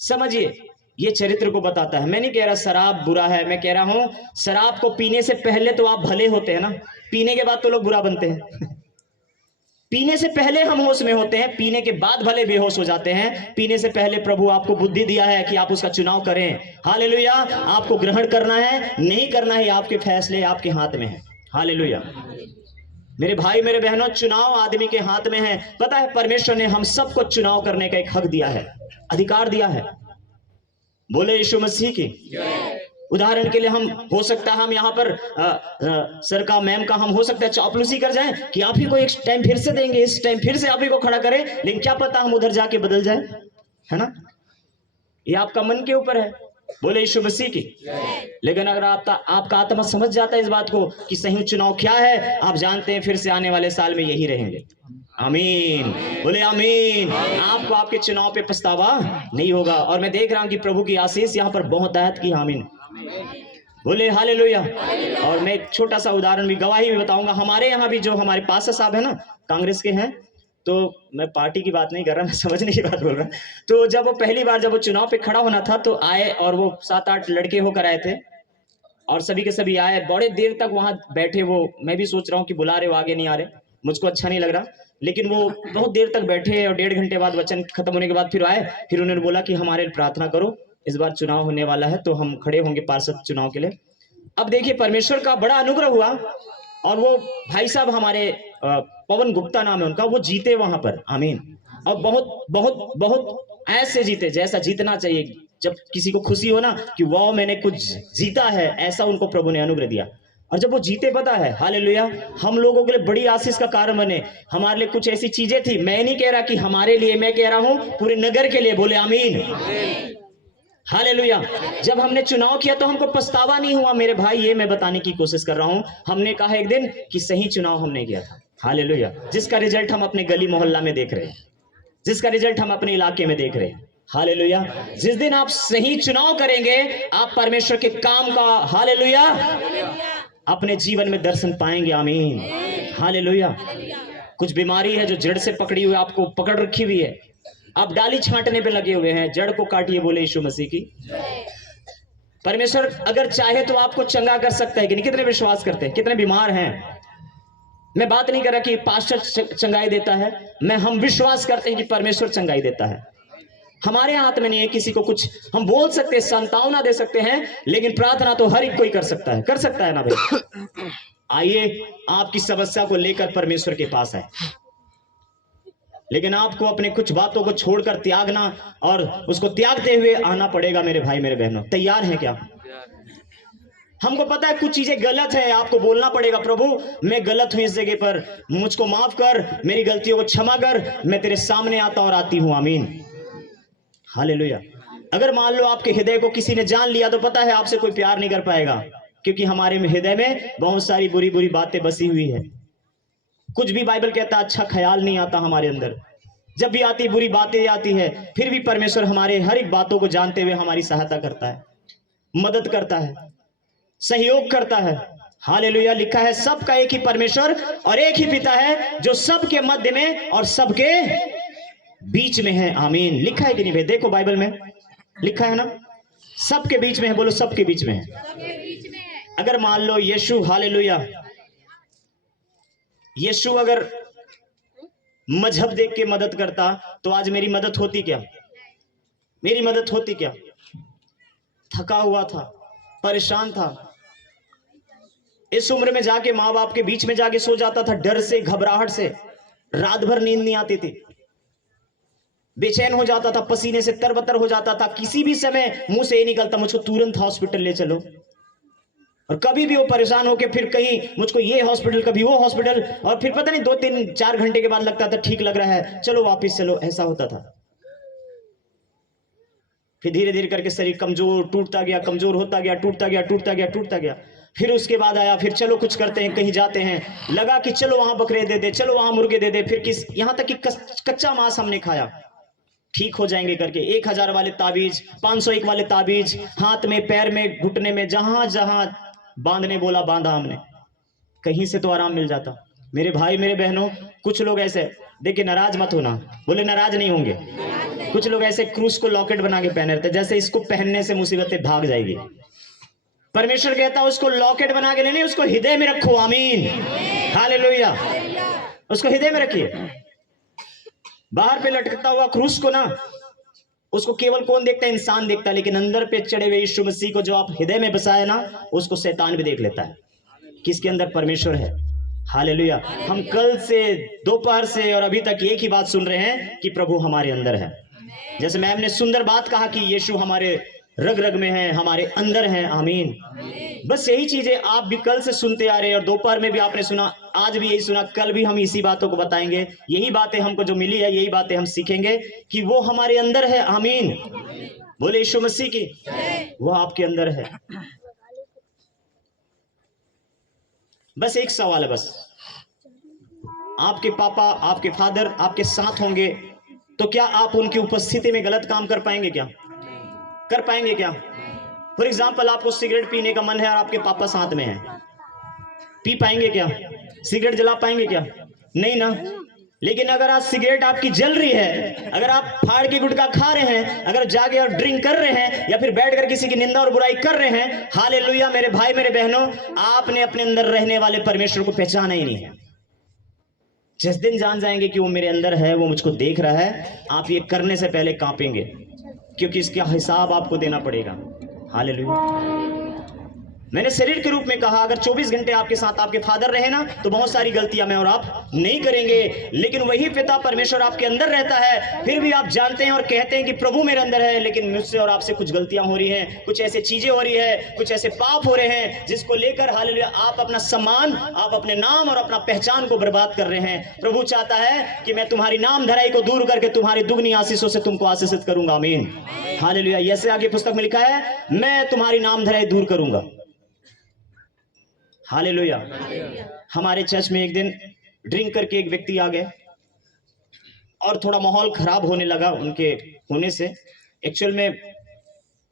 समझिए, ये चरित्र को बताता है। मैं नहीं कह रहा शराब बुरा है, मैं कह रहा हूं शराब को पीने से पहले तो आप भले होते हैं ना, पीने के बाद तो लोग बुरा बनते हैं। पीने से पहले हम होश में होते हैं, पीने के बाद भले बेहोश हो जाते हैं। पीने से पहले प्रभु आपको बुद्धि दिया है कि आप उसका चुनाव करें। हालेलुया। आपको ग्रहण करना है नहीं करना है, आपके फैसले आपके हाथ में है। हालेलुया। मेरे भाई मेरे बहनों, चुनाव आदमी के हाथ में है। पता है परमेश्वर ने हम सबको चुनाव करने का एक हक दिया है, अधिकार दिया है। बोले यीशु मसीह की। उदाहरण के लिए हम हो सकता है हम यहाँ पर सर का मैम का हम हो सकता है चापलूसी कर जाएं कि आप ही को एक टाइम फिर से देंगे, इस टाइम फिर से आप ही को खड़ा करें, लेकिन क्या पता हम उधर जाके बदल जाए, है ना। ये आपका मन के ऊपर है। बोले यीशु मसीह की। लेकिन अगर आपका आत्मा समझ जाता है इस बात को कि सही चुनाव क्या है, आप जानते हैं फिर से आने वाले साल में यही रहेंगे। आमीन, बोले आमीन। आपको आपके चुनाव पे पछतावा नहीं होगा। और मैं देख रहा हूं कि प्रभु की आशीष यहाँ पर बहुत आयत की। आमीन, बोले हालेलुया। और मैं एक छोटा सा उदाहरण भी, गवाही भी बताऊंगा। हमारे यहाँ भी जो हमारे पास्टर साहब है ना, कांग्रेस के हैं, तो मैं पार्टी की बात नहीं कर रहा, मैं समझने की बात बोल रहा। तो जब वो पहली बार जब वो चुनाव पे खड़ा होना था तो आए, और वो 7-8 लड़के होकर आए थे, और सभी के सभी आए, बड़े देर तक वहां बैठे। वो मैं भी सोच रहा हूँ कि बुला रहे, वो आगे नहीं आ रहे, मुझको अच्छा नहीं लग रहा, लेकिन वो बहुत देर तक बैठे, और 1.5 घंटे बाद वचन खत्म होने के बाद फिर आए। फिर उन्होंने बोला कि हमारे लिए प्रार्थना करो, इस बार चुनाव होने वाला है तो हम खड़े होंगे पार्षद चुनाव के लिए। अब देखिए परमेश्वर का बड़ा अनुग्रह हुआ, और वो भाई साहब हमारे पवन गुप्ता नाम है उनका, वो जीते वहां पर। आमीन। और बहुत बहुत बहुत ऐसे जीते जैसा जीतना चाहिए, जब किसी को खुशी हो ना कि वाह मैंने कुछ जीता है, ऐसा उनको प्रभु ने अनुग्रह दिया। और जब वो जीते, पता है हालेलुया, हम लोगों के लिए बड़ी आशीष का कारण बने। हमारे लिए कुछ ऐसी चीजें थी, मैं नहीं कह रहा कि हमारे लिए, मैं कह रहा हूं पूरे नगर के लिए। बोले आमीन, हालेलुया। जब हमने चुनाव किया तो हमको पछतावा नहीं हुआ मेरे भाई, ये मैं बताने की कोशिश कर रहा हूं। हमने कहा एक दिन कि सही चुनाव हमने किया था। हालेलुया। जिसका रिजल्ट हम अपने गली मोहल्ला में देख रहे हैं, जिसका रिजल्ट हम अपने इलाके में देख रहे हैं। हालेलुया। जिस दिन आप सही चुनाव करेंगे, आप परमेश्वर के काम का, हालेलुया, अपने जीवन में दर्शन पाएंगे। आमीन। हालेलुया। कुछ बीमारी है जो जड़ से पकड़ी हुई, आपको पकड़ रखी हुई है, आप डाली छांटने पे लगे हुए हैं, जड़ को काटिए, बोले यीशु मसीह की। परमेश्वर अगर चाहे तो आपको चंगा कर सकता है कि नहीं? कितने विश्वास करते हैं? कितने बीमार हैं? मैं बात नहीं कर रहा कि पास्टर चंगाई देता है, हम विश्वास करते हैं कि परमेश्वर चंगाई देता है। हमारे हाथ में नहीं है किसी को कुछ, हम बोल सकते हैं, सांत्वना दे सकते हैं, लेकिन प्रार्थना तो हर एक कोई कर सकता है ना भाई? आइए आपकी समस्या को लेकर परमेश्वर के पास है, लेकिन आपको अपने कुछ बातों को छोड़कर त्यागना और उसको त्यागते हुए आना पड़ेगा। मेरे भाई मेरे बहनों, तैयार हैं क्या? हमको पता है कुछ चीजें गलत है, आपको बोलना पड़ेगा, प्रभु मैं गलत हूं इस जगह पर, मुझको माफ कर, मेरी गलतियों को क्षमा कर, मैं तेरे सामने आता और आती हूं। आमीन। हालेलुया। अगर मान लो आपके हृदय को किसी ने जान लिया तो पता है आपसे कोई प्यार नहीं कर पाएगा, क्योंकि हमारे हृदय में बहुत सारी बुरी बुरी बातें बसी हुई है। कुछ भी बाइबल कहता अच्छा ख्याल नहीं आता हमारे अंदर, जब भी आती बुरी बातें आती है, फिर भी परमेश्वर हमारे हर एक बातों को जानते हुए हमारी सहायता करता है, मदद करता है, सहयोग करता है। हालेलुया। लिखा है सबका एक ही परमेश्वर और एक ही पिता है, जो सबके मध्य में और सबके बीच में है। आमीन। लिखा है कि नहीं भाई? देखो बाइबल में लिखा है ना, सबके बीच में है। बोलो सबके बीच में है। अगर मान लो यीशु, हालेलुया, यीशु अगर मजहब देख के मदद करता तो आज मेरी मदद होती क्या? मेरी मदद होती क्या? थका हुआ था, परेशान था, इस उम्र में जाके माँ बाप के बीच में जाके सो जाता था, डर से, घबराहट से, रात भर नींद नहीं आती थी, बेचैन हो जाता था, पसीने से तरबतर हो जाता था, किसी भी समय मुंह से ये निकलता मुझको तुरंत हॉस्पिटल ले चलो। और कभी भी वो परेशान होके फिर कहीं मुझको ये हॉस्पिटल, कभी वो हॉस्पिटल, और फिर पता नहीं 2-3-4 घंटे के बाद लगता था ठीक लग रहा है, चलो वापस चलो, ऐसा होता था। फिर धीरे धीरे करके शरीर कमजोर टूटता गया, कमजोर होता गया, टूटता गया, टूटता गया, टूटता गया। फिर उसके बाद आया, फिर चलो कुछ करते हैं, कहीं जाते हैं, लगा कि चलो वहां बकरे दे दे, चलो वहां मुर्गे दे दे, फिर किस यहां तक कि कच्चा मांस हमने खाया, ठीक हो जाएंगे करके। 1000 वाले ताबीज, 501 वाले ताबीज, हाथ में, पैर में, घुटने में, जहां जहां बांधने बोला बांधा हमने, कहीं से तो आराम मिल जाता। मेरे भाई मेरे बहनों, कुछ लोग ऐसे, देखिए नाराज मत होना, बोले नाराज नहीं होंगे। कुछ लोग ऐसे क्रूस को लॉकेट बना के पहने रहते, जैसे इसको पहनने से मुसीबतें भाग जाएगी। परमेश्वर कहता है उसको लॉकेट बना के लेने, उसको हृदय में रखो। आमीन। हालेलुया। उसको हृदय में रखिए। बाहर पे लटकता हुआ क्रूस को ना, उसको केवल कौन देखता है? इंसान देखता है, लेकिन अंदर पे चढ़े हुए यीशु मसीह को जो आप हृदय में बसाए ना, उसको शैतान भी देख लेता है, किसके अंदर परमेश्वर है। हालेलुया। हम कल से, दोपहर से और अभी तक एक ही बात सुन रहे हैं कि प्रभु हमारे अंदर है। जैसे मैम ने सुंदर बात कहा कि यीशु हमारे रग रग में है, हमारे अंदर है। आमीन। बस यही चीजें आप भी कल से सुनते आ रहे हैं, और दोपहर में भी आपने सुना, आज भी यही सुना, कल भी हम इसी बातों को बताएंगे। यही बातें हमको जो मिली है, यही बातें हम सीखेंगे कि वो हमारे अंदर है। आमीन। बोले यीशु मसीह की, वो आपके अंदर है। बस एक सवाल है, बस आपके पापा, आपके फादर आपके साथ होंगे तो क्या आप उनकी उपस्थिति में गलत काम कर पाएंगे? क्या कर पाएंगे? क्या फॉर एग्जाम्पल आपको सिगरेट पीने का मन है और आपके पापा साथ में हैं, पी पाएंगे क्या? सिगरेट जला पाएंगे क्या? नहीं ना। लेकिन अगर आज सिगरेट आपकी जल रही है, अगर आप फाड़ के गुटखा खा रहे हैं, अगर जाके और ड्रिंक कर रहे हैं, या फिर बैठकर किसी की निंदा और बुराई कर रहे हैं, हालेलुया मेरे भाई मेरे बहनों, आपने अपने अंदर रहने वाले परमेश्वर को पहचाना ही नहीं है। जिस दिन जान जाएंगे कि वो मेरे अंदर है, वो मुझको देख रहा है, आप ये करने से पहले कांपेंगे, क्योंकि इसका हिसाब आपको देना पड़ेगा। हालेलुया। मैंने शरीर के रूप में कहा, अगर 24 घंटे आपके साथ आपके फादर रहे ना, तो बहुत सारी गलतियां मैं और आप नहीं करेंगे। लेकिन वही पिता परमेश्वर आपके अंदर रहता है, फिर भी आप जानते हैं और कहते हैं कि प्रभु मेरे अंदर है, लेकिन मुझसे और आपसे कुछ गलतियां हो रही हैं, कुछ ऐसे चीजें हो रही है, कुछ ऐसे पाप हो रहे हैं जिसको लेकर हालेलुया आप अपना सम्मान, आप अपने नाम और अपना पहचान को बर्बाद कर रहे हैं। प्रभु चाहता है कि मैं तुम्हारी नाम धराई को दूर करके तुम्हारी दुगनी आशीषों से तुमको आशीषित करूंगा। आमीन, हालेलुया। ऐसे आगे पुस्तक में लिखा है, मैं तुम्हारी नाम धराई दूर करूंगा। हालेलुया। हमारे चर्च में एक दिन ड्रिंक करके एक व्यक्ति आ गए और थोड़ा माहौल खराब होने लगा उनके होने से। एक्चुअल में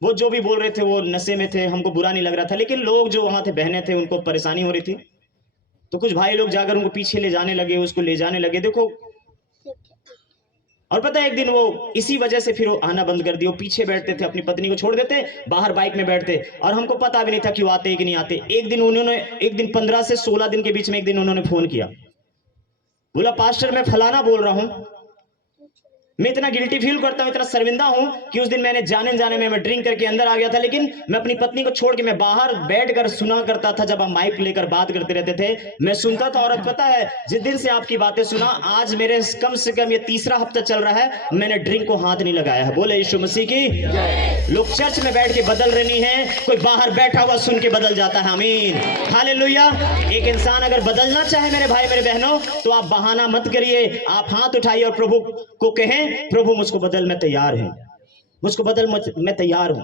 वो जो भी बोल रहे थे वो नशे में थे, हमको बुरा नहीं लग रहा था, लेकिन लोग जो वहां थे, बहनें थे, उनको परेशानी हो रही थी। तो कुछ भाई लोग जाकर उनको पीछे ले जाने लगे, उसको ले जाने लगे। देखो, और पता है एक दिन वो इसी वजह से फिर वो आना बंद कर दिया। वो पीछे बैठते थे, अपनी पत्नी को छोड़ देते, बाहर बाइक में बैठते, और हमको पता भी नहीं था कि वो आते कि नहीं आते। एक दिन 15 से 16 दिन के बीच में एक दिन उन्होंने फोन किया, बोला पास्टर मैं फलाना बोल रहा हूं, मैं इतना गिल्टी फील करता हूं, इतना शर्मिंदा हूं कि उस दिन मैंने जाने में मैं ड्रिंक करके अंदर आ गया था, लेकिन मैं अपनी पत्नी को छोड़ के मैं बाहर बैठकर सुना करता था। जब हम माइक लेकर बात करते रहते थे मैं सुनता था। और अब पता है जिस दिन से आपकी बातें सुना, आज मेरे कम से कम ये 3रा हफ्ता चल रहा है, मैंने ड्रिंक को हाथ नहीं लगाया है। बोले यीशु मसीह की। लोग चर्च में बैठ के बदल रही है, कोई बाहर बैठा हुआ सुन के बदल जाता है। आमीन, हालेलुया। एक इंसान अगर बदलना चाहे मेरे भाई मेरे बहनों, तो आप बहाना मत करिए, आप हाथ उठाइए और प्रभु को कहें, प्रभु मुझको बदल, मैं तैयार हूं, मुझको बदल, मैं तैयार हूं।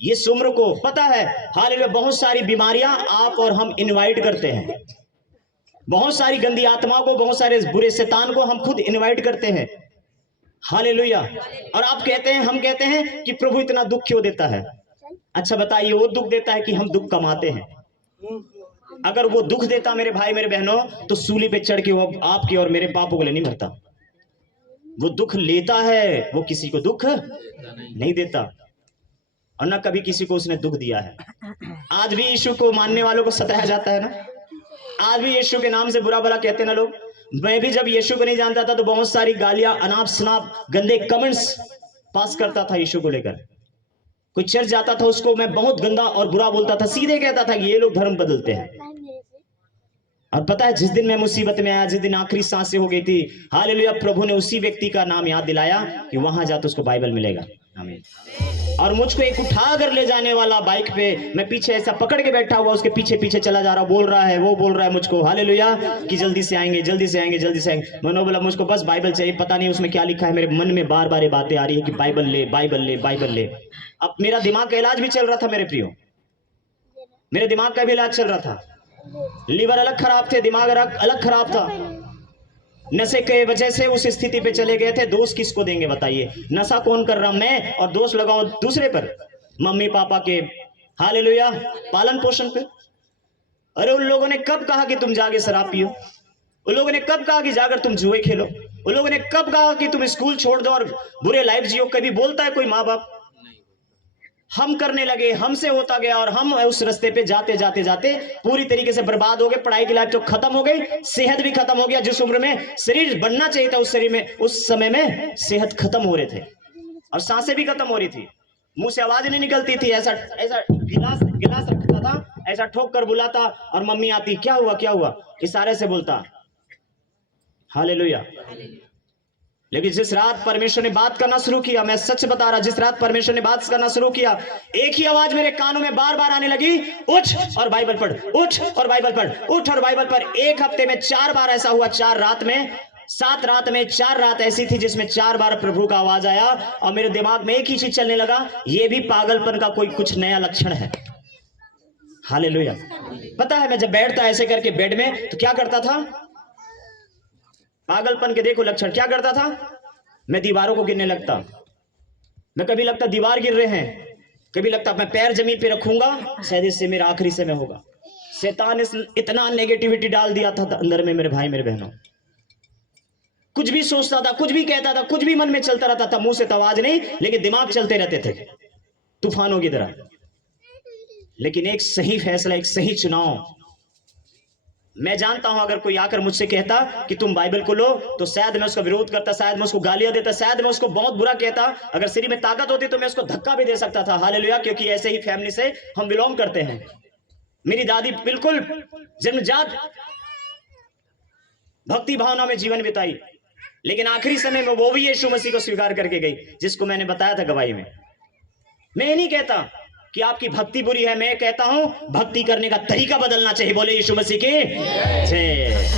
ये उम्र को पता है हालेलुया बहुत सारी बीमारियां आप और हम इनवाइट करते हैं, बहुत सारी गंदी आत्माओं को, बहुत सारे बुरे शैतान को हम खुद इनवाइट करते हैं। हालेलुया। और आप कहते हैं, हम कहते हैं कि प्रभु इतना दुख क्यों देता है। अच्छा बताइए, वो दुख देता है कि हम दुख कमाते हैं। अगर वो दुख देता मेरे भाई मेरे बहनों, तो सूली पे चढ़ के वो आपके और मेरे पापों के लिए नहीं मरता। वो दुख लेता है, वो किसी को दुख नहीं देता, और ना कभी किसी को उसने दुख दिया है। आज भी यीशु को मानने वालों को सताया जाता है ना, आज भी यीशु के नाम से बुरा भला कहते हैं ना लोग। मैं भी जब यीशु को नहीं जानता था तो बहुत सारी गालियां, अनाप शनाप गंदे कमेंट्स पास करता था यीशु को लेकर। कोई चर्च जाता था उसको मैं बहुत गंदा और बुरा बोलता था, सीधे कहता था कि ये लोग धर्म बदलते हैं। और पता है जिस दिन मैं मुसीबत में आया, जिस दिन आखिरी सांसें हो गई थी, हालेलुया, प्रभु ने उसी व्यक्ति का नाम याद दिलाया कि वहां जा तो उसको बाइबल मिलेगा। आमीन। और मुझको एक उठा कर ले जाने वाला बाइक पे, मैं पीछे ऐसा पकड़ के बैठा हुआ, उसके पीछे पीछे चला जा रहा, बोल रहा है, वो बोल रहा है मुझको हालेलुया कि जल्दी से आएंगे, जल्दी से आएंगे, जल्दी से आएंगे। मैंने बोला मुझको बस बाइबल चाहिए। पता नहीं उसमें क्या लिखा है, मेरे मन में बार बार ये बातें आ रही है कि बाइबल ले, बाइबल ले, बाइबल ले। अब मेरा दिमाग का इलाज भी चल रहा था मेरे प्रियो, मेरे दिमाग का भी इलाज चल रहा था। लीवर अलग खराब थे, दिमाग अलग खराब था। नशे के वजह से उस स्थिति पे चले गए थे। दोष किसको देंगे बताइए? नशा कौन कर रहा, मैं, और दोष लगाओ दूसरे पर, मम्मी पापा के हालेलुया पालन पोषण पे। अरे उन लोगों ने कब कहा कि तुम जाके शराब पियो? उन लोगों ने कब कहा कि जाकर तुम जुए खेलो? उन लोगों ने कब कहा कि तुम स्कूल छोड़ दो और बुरे लाइफ जियो? कभी बोलता है कोई माँ बाप? हम करने लगे, हमसे होता गया, और हम उस रास्ते पे जाते जाते जाते पूरी तरीके से बर्बाद हो गए। पढ़ाई की लाइफ तो खत्म हो गई, सेहत भी खत्म हो गया। जिस उम्र में शरीर बनना चाहिए था उस शरीर में, उस समय में सेहत खत्म हो रहे थे, और सांसें भी खत्म हो रही थी, मुंह से आवाज नहीं निकलती थी। ऐसा ऐसा गिलास रखता था, ऐसा ठोक कर बुलाता, और मम्मी आती, क्या हुआ क्या हुआ, इशारे से बोलता हालेलुया। लेकिन जिस रात परमेश्वर ने बात करना शुरू किया, मैं सच बता रहा, जिस रात परमेश्वर ने बात करना शुरू किया, एक ही आवाज मेरे कानों में बार बार आने लगी, उठ और बाइबल पढ़, उठ और बाइबल पढ़, उठ और बाइबल पढ़। एक हफ्ते में 4 बार ऐसा हुआ, 4 रात में, 7 रात में 4 रात ऐसी थी जिसमें 4 बार प्रभु का आवाज आया, और मेरे दिमाग में एक ही चीज चलने लगा, ये भी पागलपन का कोई कुछ नया लक्षण है। हालेलुया। पता है मैं जब बैठता ऐसे करके बेड में, तो क्या करता था, पागलपन के देखो लक्षण, क्या करता था, मैं दीवारों को गिनने लगता। मैं कभी लगता दीवार गिर रहे हैं, कभी लगता मैं पैर जमीन पे रखूंगा, शायद इससे मेरा आखिरी समय होगा। शैतान ने इतना नेगेटिविटी डाल दिया था अंदर में मेरे भाई मेरे बहनों। कुछ भी सोचता था, कुछ भी कहता था, कुछ भी मन में चलता रहता था, मुंह से तो आवाज नहीं, लेकिन दिमाग चलते रहते थे तूफानों की तरह। लेकिन एक सही फैसला, एक सही चुनाव, मैं जानता हूं अगर कोई आकर मुझसे कहता कि तुम बाइबल को लो, तो शायद मैं उसका विरोध करता, शायद मैं उसको गालियां देता, शायद मैं उसको बहुत बुरा कहता। अगर शरीर में ताकत होती तो मैं उसको धक्का भी दे सकता था। हालेलुया, क्योंकि ऐसे ही फैमिली से हम बिलोंग करते हैं। मेरी दादी बिल्कुल जन्मजात भक्ति भावना में जीवन बिताई, लेकिन आखिरी समय में वो भी यीशु मसीह को स्वीकार करके गई, जिसको मैंने बताया था गवाही में। मैं ये नहीं कहता कि आपकी भक्ति बुरी है, मैं कहता हूं भक्ति करने का तरीका बदलना चाहिए। बोले यीशु मसीह की जय।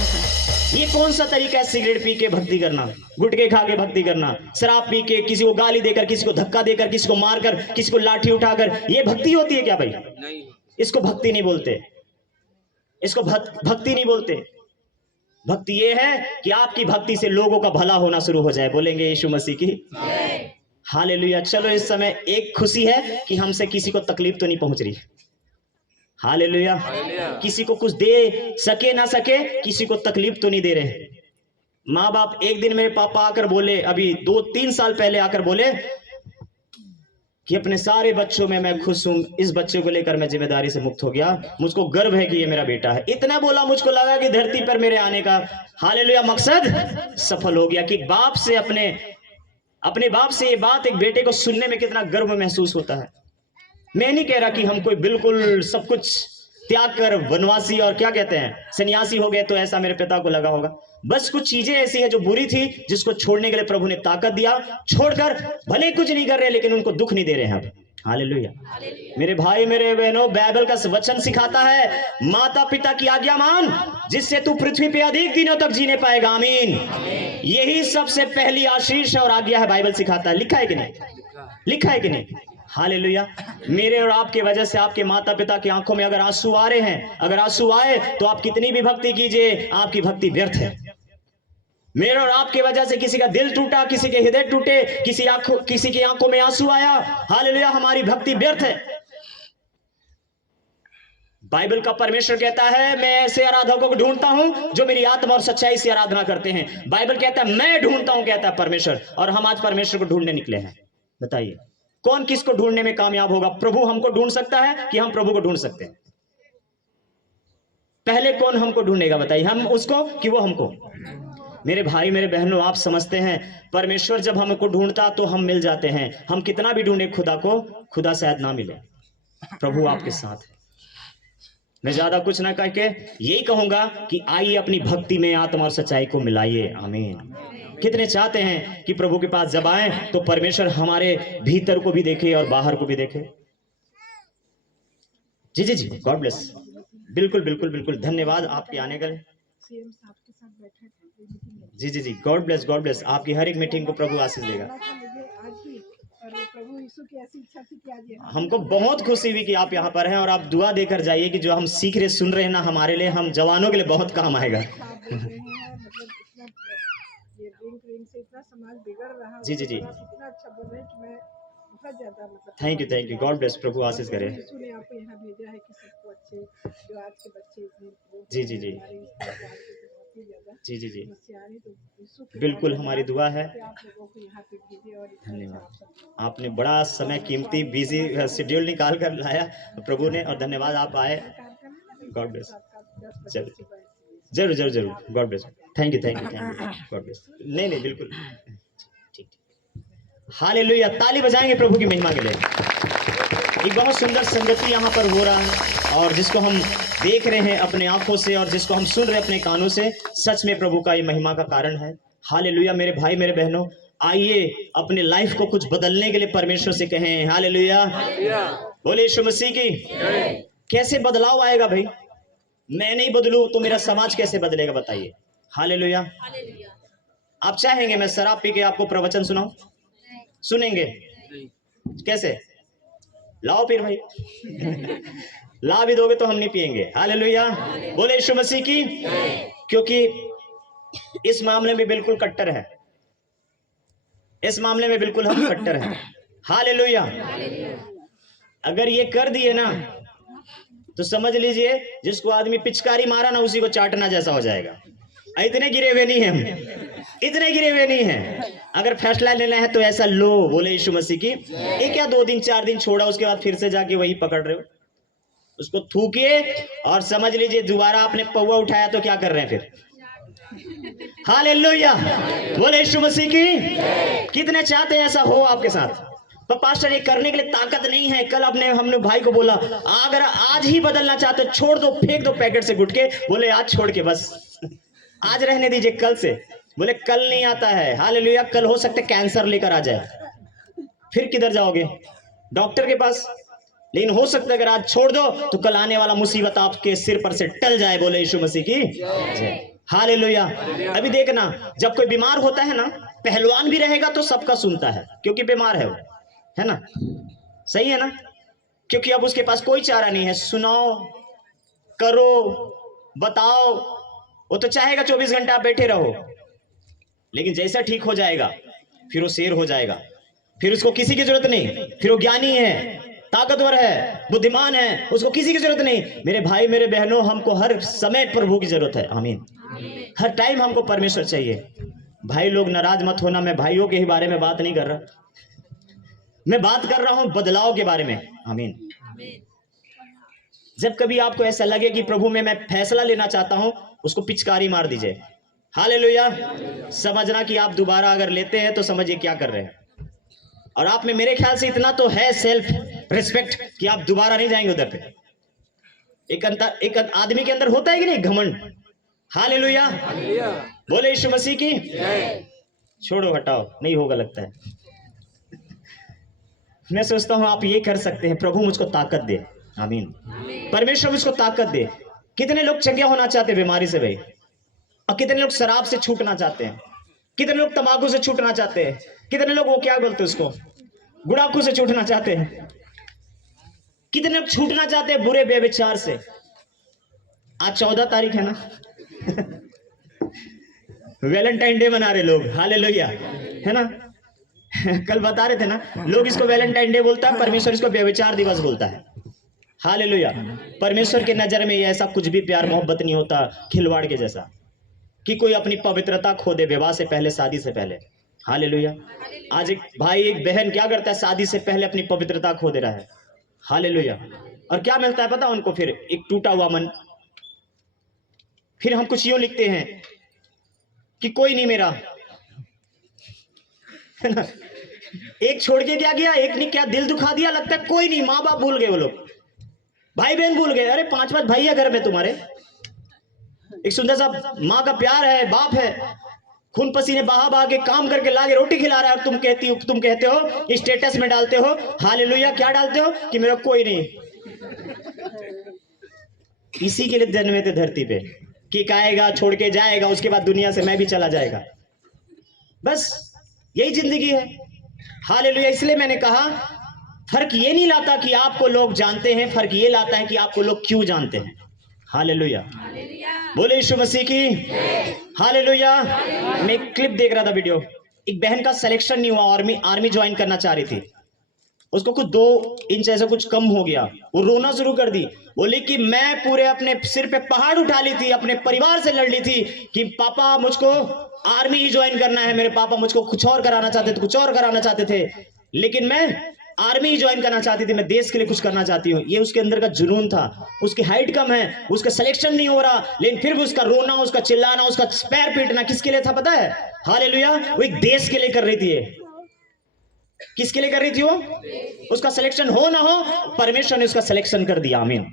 ये कौन सा तरीका है सिगरेट पी के भक्ति करना, गुटखे खा के भक्ति करना, शराब पी के, किसी को गाली देकर, किसी को धक्का देकर, किसी को मारकर, किसी को लाठी उठाकर? ये भक्ति होती है क्या भाई? नहीं, इसको भक्ति नहीं बोलते, इसको भक्ति नहीं बोलते। भक्ति ये है कि आपकी भक्ति से लोगों का भला होना शुरू हो जाए। बोलेंगे यीशु मसीह की हालेलुया। चलो इस समय एक खुशी है कि हमसे किसी को तकलीफ तो नहीं पहुंच रही। हालेलुया। किसी को कुछ दे सके ना सके, किसी को तकलीफ तो नहीं दे रहे। माँ बाप एक दिन मेरे पापा आकर बोले, अभी 2-3 साल पहले आकर बोले कि अपने सारे बच्चों में मैं खुश हूं, इस बच्चे को लेकर मैं जिम्मेदारी से मुक्त हो गया, मुझको गर्व है कि ये मेरा बेटा है। इतना बोला, मुझको लगा कि धरती पर मेरे आने का हालेलुया मकसद सफल हो गया। कि बाप से अपने बाप से ये बात एक बेटे को सुनने में कितना गर्व महसूस होता है। मैं नहीं कह रहा कि हम कोई बिल्कुल सब कुछ त्याग कर वनवासी और क्या कहते हैं सन्यासी हो गए, तो ऐसा मेरे पिता को लगा होगा। बस कुछ चीजें ऐसी है जो बुरी थी, जिसको छोड़ने के लिए प्रभु ने ताकत दिया। छोड़कर भले कुछ नहीं कर रहे, लेकिन उनको दुख नहीं दे रहे हैं अब। हालेलुया। मेरे भाई मेरे बहनों, बाइबल का वचन सिखाता है माता पिता की आज्ञा मान, जिससे तू पृथ्वी पे अधिक दिनों तक जीने पाएगा। आमीन। यही सबसे पहली आशीष और आज्ञा है, बाइबल सिखाता है। लिखा है कि नहीं? लिखा है कि नहीं? हालेलुया। मेरे और आपके वजह से आपके माता पिता की आंखों में अगर आंसू आ रहे हैं, अगर आंसू आए तो आप कितनी भी भक्ति कीजिए, आपकी भक्ति व्यर्थ है। मेरे और आपके वजह से किसी का दिल टूटा, किसी के हृदय टूटे, किसी की आंखों में आंसू आया, हालेलुया, हमारी भक्ति व्यर्थ है। बाइबल का परमेश्वर कहता है मैं ऐसे आराधकों को ढूंढता हूं जो मेरी आत्मा और सच्चाई से आराधना करते हैं। बाइबल कहता है मैं ढूंढता हूं, कहता है परमेश्वर, और हम आज परमेश्वर को ढूंढने निकले हैं। बताइए कौन किसको ढूंढने में कामयाब होगा? प्रभु हमको ढूंढ सकता है कि हम प्रभु को ढूंढ सकते हैं? पहले कौन हमको ढूंढेगा? बताइए, हम उसको कि वो हमको? मेरे भाई मेरे बहनों, आप समझते हैं परमेश्वर जब हमको ढूंढता तो हम मिल जाते हैं। हम कितना भी ढूंढे खुदा को, खुदा शायद ना मिले। प्रभु आपके साथ है। मैं ज्यादा कुछ ना कह के यही कहूंगा कि आइए अपनी भक्ति में आत्मा और सच्चाई को मिलाइए। आमीन। कितने चाहते हैं कि प्रभु के पास जब आए तो परमेश्वर हमारे भीतर को भी देखे और बाहर को भी देखे। जी जी जी, गॉड ब्लेस। बिल्कुल बिल्कुल बिल्कुल, धन्यवाद आपके आने का। जी जी जी, गॉड ब्लेस गॉड ब्लेस। आपकी हर एक मीटिंग को प्रभु आशीष देगा। हमको बहुत खुशी हुई कि आप यहाँ पर हैं, और आप दुआ देकर जाइए कि जो हम सीख रहे सुन रहे हैं ना, हमारे लिए, हम जवानों के लिए बहुत काम आएगा। जी जी जी, थैंक यू गॉड ब्लेस। प्रभु आशीष करे। जी जी जी जी जी जी, बिल्कुल हमारी दुआ है। धन्यवाद, आपने बड़ा समय कीमती बिजी शेड्यूल निकाल कर लाया प्रभु ने, और धन्यवाद आप आए। God bless. जरूर जरूर जरूर, God bless. Thank you God bless. नहीं बिल्कुल ठीक। हालेलुया। ताली बजाएंगे प्रभु की महिमा के लिए। एक बहुत सुंदर संगति यहाँ पर हो रहा है, और जिसको हम देख रहे हैं अपने आंखों से और जिसको हम सुन रहे हैं अपने कानों से, सच में प्रभु का ये महिमा का कारण है। हालेलुया। मेरे भाई मेरे बहनों, आइए अपने लाइफ को कुछ बदलने के लिए परमेश्वर से कहें हालेलुया। बोले यीशु मसीह की। कैसे बदलाव आएगा भाई? मैं नहीं बदलूं तो मेरा समाज कैसे बदलेगा? बताइए। हालेलुया। आप चाहेंगे मैं शराब पी के आपको प्रवचन सुनाऊं? सुनेंगे? कैसे? लाओ फिर भाई। ला भी दोगे तो हम नहीं पिएंगे। हालेलुया। बोले यीशु मसीह की। क्योंकि इस मामले में बिल्कुल कट्टर है, इस मामले में बिल्कुल हम कट्टर हैं। हालेलुया। अगर ये कर दिए ना तो समझ लीजिए जिसको आदमी पिचकारी मारा ना उसी को चाटना जैसा हो जाएगा। इतने गिरे हुए नहीं हैं हम, इतने गिरे हुए नहीं हैं। अगर फैसला लेना है तो ऐसा लो। बोले यीशु मसीह की। ये क्या 2 दिन 4 दिन छोड़ा उसके बाद फिर से जाके वही पकड़ रहे हो? उसको थूकिए और समझ लीजिए दोबारा आपने पौवा उठाया तो क्या कर रहे हैं फिर? हालेलुया। बोले यीशु मसीह की। कितने चाहते हैं ऐसा हो आपके साथ? पर पास्टर ये करने के लिए ताकत नहीं है। कल हमने भाई को बोला अगर आज ही बदलना चाहते हो छोड़ दो, फेंक दो पैकेट से गुटके। बोले आज छोड़ के बस आज रहने दीजिए, कल से। बोले कल नहीं आता है, हालेलुया। कल हो सकता है कैंसर लेकर आ जाए, फिर किधर जाओगे? डॉक्टर के पास। लेकिन हो सकता है अगर आज छोड़ दो तो कल आने वाला मुसीबत आपके सिर पर से टल जाए। बोले यीशु मसीह की जय, हालेलुया। अभी देखना, जब कोई बीमार होता है ना, पहलवान भी रहेगा तो सबका सुनता है, क्योंकि बीमार है वो, है ना? सही है ना? क्योंकि अब उसके पास कोई चारा नहीं है। सुनाओ, करो, बताओ, वो तो चाहेगा 24 घंटे आप बैठे रहो। लेकिन जैसा ठीक हो जाएगा फिर वो शेर हो जाएगा, फिर उसको किसी की जरूरत नहीं, फिर वो ज्ञानी है, ताकतवर है, बुद्धिमान है, उसको किसी की जरूरत नहीं। मेरे भाई मेरे बहनों, हमको हर समय प्रभु की जरूरत है। आमीन। हर टाइम हमको परमेश्वर चाहिए। भाई लोग नाराज मत होना, मैं भाइयों के ही बारे में बात नहीं कर रहा, मैं बात कर रहा हूं बदलाव के बारे में। आमीन। जब कभी आपको ऐसा लगे कि प्रभु में मैं फैसला लेना चाहता हूं, उसको पिचकारी मार दीजिए। हालेलुया। समझना कि आप दोबारा अगर लेते हैं तो समझिए क्या कर रहे हैं। और आप में मेरे ख्याल से इतना तो है सेल्फ रिस्पेक्ट कि आप दोबारा नहीं जाएंगे उधर पे। एक आदमी के अंदर होता है कि नहीं, घमंड। हालेलुया। बोले यीशु मसीह की। छोड़ो, हटाओ, नहीं होगा लगता है। मैं सोचता हूं आप ये कर सकते हैं, प्रभु मुझको ताकत दे। आमीन। परमेश्वर मुझको ताकत दे। कितने लोग चंगे होना चाहते हैं बीमारी से भाई, और कितने लोग शराब से छूटना चाहते हैं, कितने लोग तंबाकू से छूटना चाहते हैं, कितने लोग वो क्या बोलते हैं उसको, गुड़ाकू से छूटना चाहते हैं, कितने लोग छूटना चाहते हैं बुरे व्यभिचार से। आज 14 तारीख है ना वैलेंटाइन डे मना रहे लोग। हालेलुया, है ना? कल बता रहे थे ना, लोग इसको वैलेंटाइन डे बोलता है, परमेश्वर इसको व्यभिचार दिवस बोलता है। हालेलुया। परमेश्वर के नजर में ये ऐसा कुछ भी प्यार मोहब्बत नहीं होता खिलवाड़ के जैसा, कि कोई अपनी पवित्रता खो दे विवाह से पहले, शादी से पहले। हालेलुया। आज एक भाई एक बहन क्या करता है, शादी से पहले अपनी पवित्रता खो दे रहा है। हालेलुया। और क्या मिलता है पता उनको? फिर एक टूटा हुआ मन। फिर हम कुछ यूं लिखते हैं कि कोई नहीं मेरा, है ना? एक छोड़ के क्या गया, एक ने क्या दिल दुखा दिया, लगता है कोई नहीं। माँ बाप भूल गए वो लोग, भाई बहन भूल गए। अरे 5-5 भाई है घर में तुम्हारे, एक सुंदर सा माँ का प्यार है, बाप है, खून पसीने बहा बहा के काम करके लाके रोटी खिला रहा है, और तुम कहते हो, स्टेटस में डालते हो, हालेलुया, क्या डालते हो कि मेरा कोई नहीं। इसी के लिए जन्मे थे धरती पे कि आएगा छोड़ के जाएगा, उसके बाद दुनिया से मैं भी चला जाएगा। बस यही जिंदगी है। हालेलुया। इसलिए मैंने कहा फर्क ये नहीं लाता कि आपको लोग जानते हैं, फर्क ये लाता है कि आपको लोग क्यों जानते हैं। हालेलुया। बोले यीशु मसीह की। हालेलुया। मैं एक क्लिप देख रहा था, वीडियो। एक बहन का सिलेक्शन नहीं हुआ, आर्मी ज्वाइन करना चाह रही थी। उसको कुछ 2 इंच ऐसा कुछ कम हो गया, वो रोना शुरू कर दी। बोली कि मैं पूरे अपने सिर पे पहाड़ उठा ली थी, अपने परिवार से लड़ ली थी कि पापा मुझको आर्मी ही ज्वाइन करना है, मेरे पापा मुझको कुछ और कराना चाहते थे, कुछ और कराना चाहते थे, लेकिन मैं आर्मी ही ज्वाइन करना चाहती थी, मैं देश के लिए कुछ करना चाहती हूँ। ये उसके अंदर का जुनून था। उसकी हाइट कम है, उसका सिलेक्शन नहीं हो रहा, लेकिन फिर भी उसका रोना, उसका चिल्लाना, उसका पैर पीटना किसके लिए था पता है? हालेलुया। वो एक देश के लिए कर रही थी। किसके लिए कर रही थी वो? उसका सिलेक्शन हो ना हो, परमेश्वर ने उसका सिलेक्शन कर दिया। आमीन।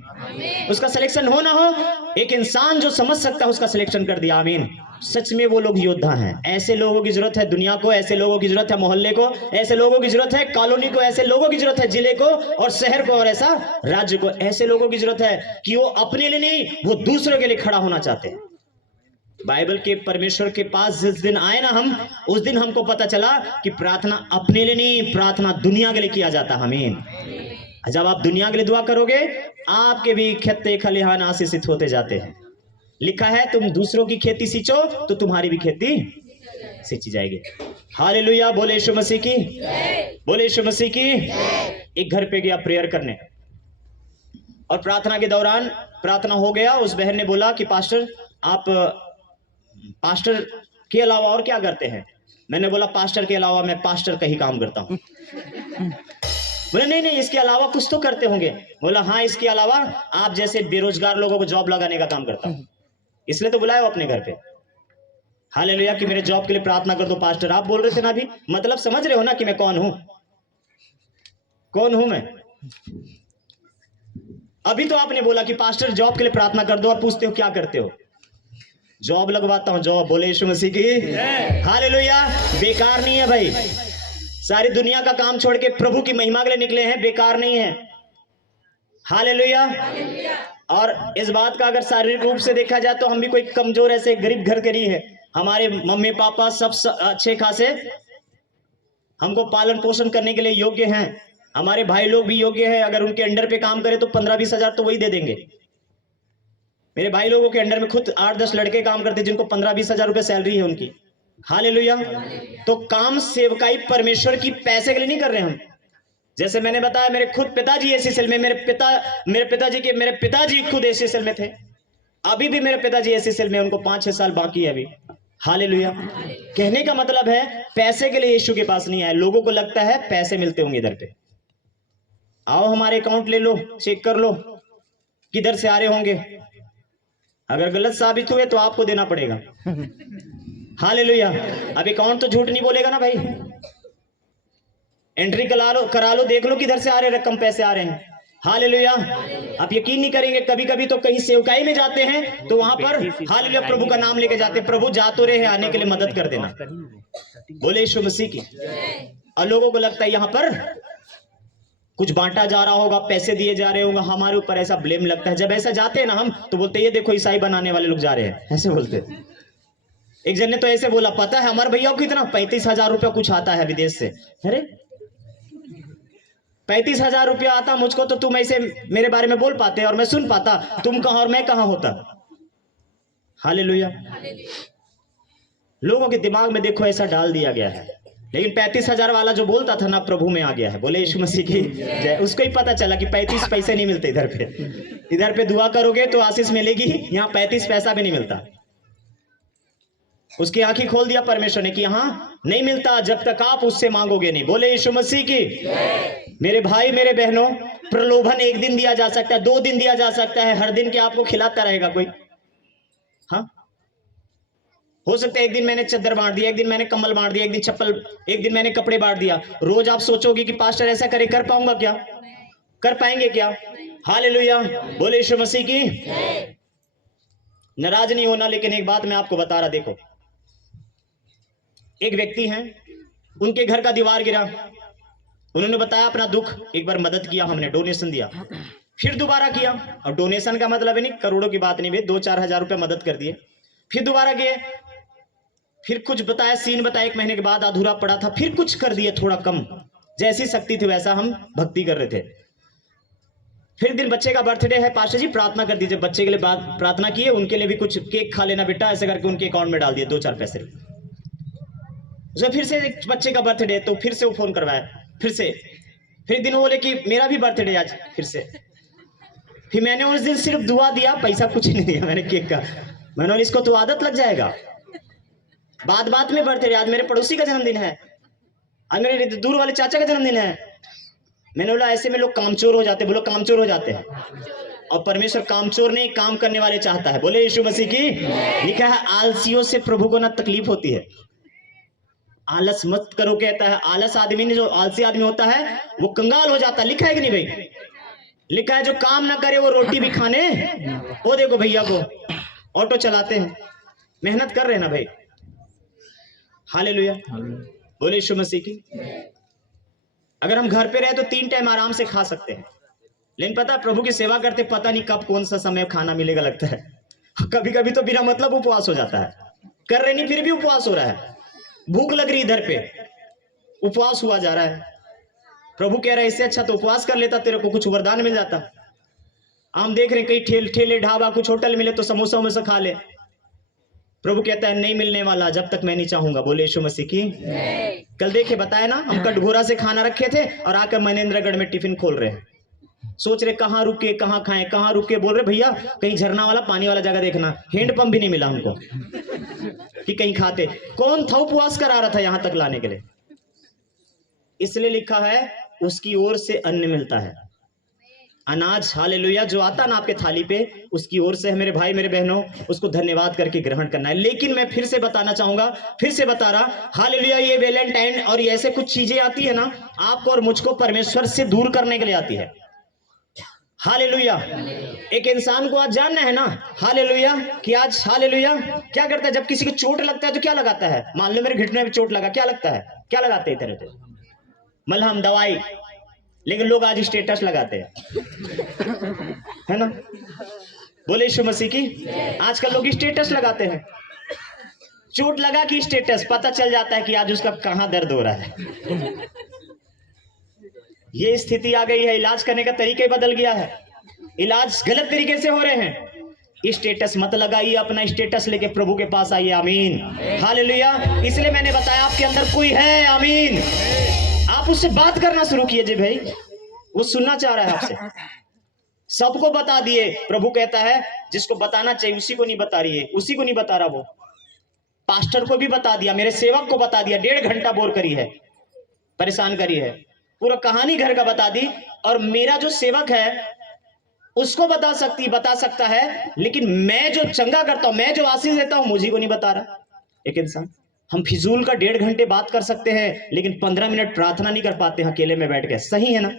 उसका सिलेक्शन हो ना हो, एक इंसान जो समझ सकता है उसका सिलेक्शन कर दिया। आमीन। सच में वो लोग योद्धा हैं। ऐसे लोगों की जरूरत है दुनिया को, ऐसे लोगों की जरूरत है मोहल्ले को, ऐसे लोगों की जरूरत है कॉलोनी को, ऐसे लोगों की जरूरत है जिले को और शहर को, और ऐसा राज्य को। ऐसे लोगों की जरूरत है कि वो अपने लिए नहीं, वो दूसरों के लिए खड़ा होना चाहते हैं। बाइबल के परमेश्वर के पास जिस दिन आए ना हम, उस दिन हमको पता चला कि प्रार्थना अपने लिए नहीं, प्रार्थना दुनिया के लिए किया जाता है। आमीन। जब आप दुनिया के लिए दुआ करोगे, आपके भी खेते खलिहान आशीषित होते जाते हैं। लिखा है तुम दूसरों की खेती सींचो तो तुम्हारी भी खेती सींची जाएगी। हालेलुया। बोले यीशु मसीह की। बोले यीशु मसीह की। एक घर पे गया प्रेयर करने, और प्रार्थना के दौरान प्रार्थना हो गया, उस बहन ने बोला कि पास्टर आप पास्टर के अलावा और क्या करते हैं? मैंने बोला पास्टर के अलावा मैं पास्टर का ही काम करता हूं। बोले नहीं नहीं, इसके अलावा कुछ तो करते होंगे। बोला हाँ, इसके अलावा आप जैसे बेरोजगार लोगों को जॉब लगाने का काम करता हूं, इसलिए तो बुलाया अपने घर पे। हालेलुया। कि मेरे जॉब के लिए प्रार्थना कर दो पास्टर। आप बोल रहे थे ना अभी, मतलब समझ रहे हो ना कि मैं कौन हूं? कौन हूं मैं? अभी तो आपने बोला कि पास्टर जॉब के लिए प्रार्थना कर दो और पूछते हो क्या करते हो? जॉब लगवाता हूं, जॉब। बोले यीशु मसीह की हालेलुया। बेकार नहीं है भाई, सारी दुनिया का काम छोड़ के प्रभु की महिमा के लिए निकले हैं, बेकार नहीं है। हालेलुया। और इस बात का अगर शारीरिक रूप से देखा जाए तो हम भी कोई कमजोर ऐसे गरीब घर के नहीं है। हमारे मम्मी पापा सब अच्छे खासे हमको पालन पोषण करने के लिए योग्य हैं। हमारे भाई लोग भी योग्य हैं, अगर उनके अंडर पे काम करें तो 15-20 हजार तो वही दे देंगे। मेरे भाई लोगों के अंडर में खुद 8-10 लड़के काम करते जिनको 15-20 हजार रुपए सैलरी है उनकी। हालेलुया। तो काम सेवकाई परमेश्वर की पैसे के लिए नहीं कर रहे हम। जैसे मैंने बताया, मेरे खुद पिताजी एसी सेल में, मेरे पिताजी खुद एसी सेल में थे। अभी भी मेरे पिताजी एसी सेल में, उनको 5-6 साल बाकी है अभी। हालेलुया। कहने का मतलब है पैसे के लिए यीशु के पास नहीं आए। लोगों को लगता है पैसे मिलते होंगे इधर पे, आओ हमारे अकाउंट ले लो, चेक कर लो किधर से आ रहे होंगे। अगर गलत साबित हुए तो आपको देना पड़ेगा। हालेलुया। अब अकाउंट तो झूठ नहीं बोलेगा ना भाई। एंट्री करा लो, देख लो किधर से आ रहे रकम, पैसे आ रहे हैं। हालेलुया। आप यकीन नहीं करेंगे, कभी कभी तो कहीं सेवकाई में जाते हैं तो वहां पर हालेलुया प्रभु का नाम लेके जाते, प्रभु जा तो रहे हैं, आने के लिए मदद कर देना। बोले यीशु मसीह की। और लोगों को लगता है यहां पर कुछ बांटा जा रहा होगा, पैसे दिए जा रहे होंगे, हमारे ऊपर ऐसा ब्लेम लगता है। जब ऐसा जाते हैं ना हम तो बोलते ये देखो ईसाई बनाने वाले लोग जा रहे हैं, ऐसे बोलते। एक जन ने तो ऐसे बोला, पता है हमारे भैया को कितना 35,000 रुपया कुछ आता है विदेश से। अरे 35,000 रुपया आता मुझको तो तुम ऐसे मेरे बारे में बोल पाते और मैं सुन पाता, तुम कहां और मैं कहां होता। हालेलुया। लोगों के दिमाग में देखो ऐसा डाल दिया गया है। लेकिन 35,000 वाला जो बोलता था ना, प्रभु में आ गया है। बोले यीशु मसीह की जय। उसको ही पता चला कि 35 पैसे नहीं मिलते इधर पे दुआ करोगे तो आशीष मिलेगी, यहाँ 35 पैसा भी नहीं मिलता। उसकी आंखें खोल दिया परमेश्वर ने कि यहां नहीं मिलता जब तक आप उससे मांगोगे नहीं। बोले यीशु मसीह की। मेरे भाई मेरे बहनों, प्रलोभन एक दिन दिया जा सकता है, 2 दिन दिया जा सकता है, हर दिन के आपको खिलाता रहेगा कोई? हाँ, हो सकता है एक दिन मैंने चद्दर बांट दिया, एक दिन मैंने कंबल बांट दिया, एक दिन चप्पल, एक दिन मैंने कपड़े बांट दिया। रोज आप सोचोगे कि पास्टर ऐसा करे, कर पाऊंगा क्या, कर पाएंगे क्या? हालेलुया। बोले यीशु मसीह की। नाराज नहीं होना, लेकिन एक बात मैं आपको बता रहा, देखो एक व्यक्ति हैं, उनके घर का दीवार गिरा, उन्होंने बताया अपना दुख, एक बार मदद किया, हमने डोनेशन दिया, फिर दोबारा किया। और डोनेशन का मतलब है नहीं करोड़ों की बात नहीं भाई, 2-4 हजार रुपए मदद कर दिए, फिर दोबारा गए, फिर कुछ बताया, सीन बताया, 1 महीने के बाद अधूरा पड़ा था, फिर कुछ कर दिए थोड़ा कम, जैसी शक्ति थी वैसा हम भक्ति कर रहे थे। फिर दिन बच्चे का बर्थडे है, पास्टर जी प्रार्थना कर दीजिए, बच्चे के लिए बात प्रार्थना किए, उनके लिए भी कुछ केक खा लेना बेटा, ऐसे करके उनके अकाउंट में डाल दिए 2-4 पैसे। फिर से बच्चे का बर्थडे, तो फिर से वो फोन करवाया, फिर दिन बोले कि मेरा भी बर्थडे आज, फिर मैंने उस दिन सिर्फ दुआ दिया, पैसा कुछ नहीं दिया मैंने केक का। मैंने बोला इसको तो आदत लग जाएगा, बात में बर्थडे, आज मेरे पड़ोसी का जन्मदिन है, आज मेरे दूर वाले चाचा का जन्मदिन है। मैंने बोला ऐसे में लोग कामचोर हो जाते, बोलो कामचोर हो जाते हैं। और परमेश्वर कामचोर नहीं, काम करने वाले चाहता है। बोले यीशु मसीह की। लिखा है आलसियों से प्रभु को ना तकलीफ होती है। आलस मत करो कहता है, आलस आदमी ने, जो आलसी आदमी होता है वो कंगाल हो जाता है। लिखा है कि नहीं भाई? लिखा है जो काम ना करे वो रोटी भी खाने। वो देखो भैया को ऑटो चलाते हैं, मेहनत कर रहे हैं ना भाई। हालेलुया। बोले यीशु मसीह की। अगर हम घर पे रहे तो 3 टाइम आराम से खा सकते हैं, लेकिन पता है प्रभु की सेवा करते पता नहीं कब कौन सा समय खाना मिलेगा लगता है। कभी कभी तो बिना मतलब उपवास हो जाता है, कर रहे नहीं फिर भी उपवास हो रहा है। भूख लग रही इधर पे, उपवास हुआ जा रहा है। प्रभु कह रहा है इससे अच्छा तो उपवास कर लेता, तेरे को कुछ वरदान मिल जाता। हम देख रहे हैं कई ठेले ढाबा कुछ होटल मिले तो समोसा वमोसा खा ले। प्रभु कहता है नहीं मिलने वाला जब तक मैं नहीं चाहूंगा। बोले यीशु मसीह की। कल देखे बताया ना, हम कटघोरा से खाना रखे थे और आकर मनेन्द्रगढ़ में टिफिन खोल रहे हैं, सोच रहे कहाँ रुके कहाँ खाएं, कहाँ रुके। बोल रहे भैया कहीं झरना वाला पानी वाला जगह देखना, हैंड पंप भी नहीं मिला हमको कि कहीं खाते। कौन था उपवास करा रहा था यहां तक लाने के लिए? इसलिए लिखा है उसकी ओर से अन्न मिलता है। अनाज हालेलुया जो आता ना आपके थाली पे, उसकी ओर से है मेरे भाई मेरे बहनों, उसको धन्यवाद करके ग्रहण करना है। लेकिन मैं फिर से बताना चाहूंगा, फिर से बता रहा, हालेलुया ये वैलेंटाइन और ये ऐसे कुछ चीजें आती है ना, आपको और मुझको परमेश्वर से दूर करने के लिए आती है। हालेलुया। एक इंसान को आज जानना है ना, हालेलुया, कि आज हालेलुया क्या करता है। जब किसी को चोट लगता है तो क्या लगाता है, मान लो मेरे घुटने में चोट लगा, क्या लगता है, क्या लगाते हैं तरह मलहम दवाई। लेकिन लोग आज स्टेटस लगाते हैं, है ना। बोले यीशु मसीह की। आजकल लोग स्टेटस लगाते हैं, चोट लगा कि स्टेटस, पता चल जाता है कि आज उसका कहां दर्द हो रहा है। ये स्थिति आ गई है, इलाज करने का तरीका ही बदल गया है, इलाज गलत तरीके से हो रहे हैं। स्टेटस मत लगाइए, अपना स्टेटस लेके प्रभु के पास आइए। आमीन हालेलुया। इसलिए मैंने बताया आपके अंदर कोई है, आमीन। आप उससे बात करना शुरू कीजिए भाई, वो सुनना चाह रहा है आपसे। सबको बता दिए, प्रभु कहता है जिसको बताना चाहिए उसी को नहीं बता रही है, उसी को नहीं बता रहा। वो पास्टर को भी बता दिया, मेरे सेवक को बता दिया, 1.5 घंटा बोर करी है, परेशान करी है, पूरा कहानी घर का बता दी। और मेरा जो सेवक है उसको बता सकता है, लेकिन मैं जो चंगा करता हूं, मैं जो आशीष देता हूं, मुझे को नहीं बता रहा। एक इंसान, हम फिजूल का 1.5 घंटे बात कर सकते हैं, लेकिन 15 मिनट प्रार्थना नहीं कर पाते हैं अकेले में बैठ के। सही है ना।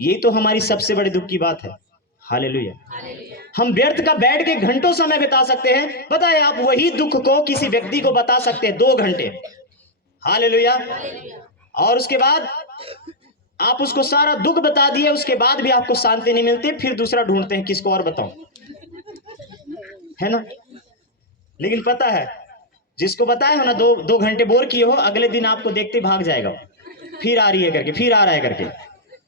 ये तो हमारी सबसे बड़ी दुख की बात है। हालेलुया। हम व्यर्थ का बैठ के घंटों समय बिता सकते हैं, पता है आप वही दुख को किसी व्यक्ति को बता सकते हैं 2 घंटे। हालेलुया। और उसके बाद आप उसको सारा दुख बता दिए, उसके बाद भी आपको शांति नहीं मिलती, फिर दूसरा ढूंढते हैं किसको और बताऊं, है ना। लेकिन पता है जिसको बताए हो ना, 2 घंटे बोर किए हो, अगले दिन आपको देखते भाग जाएगा, फिर आ रही है करके, फिर आ रहा है करके।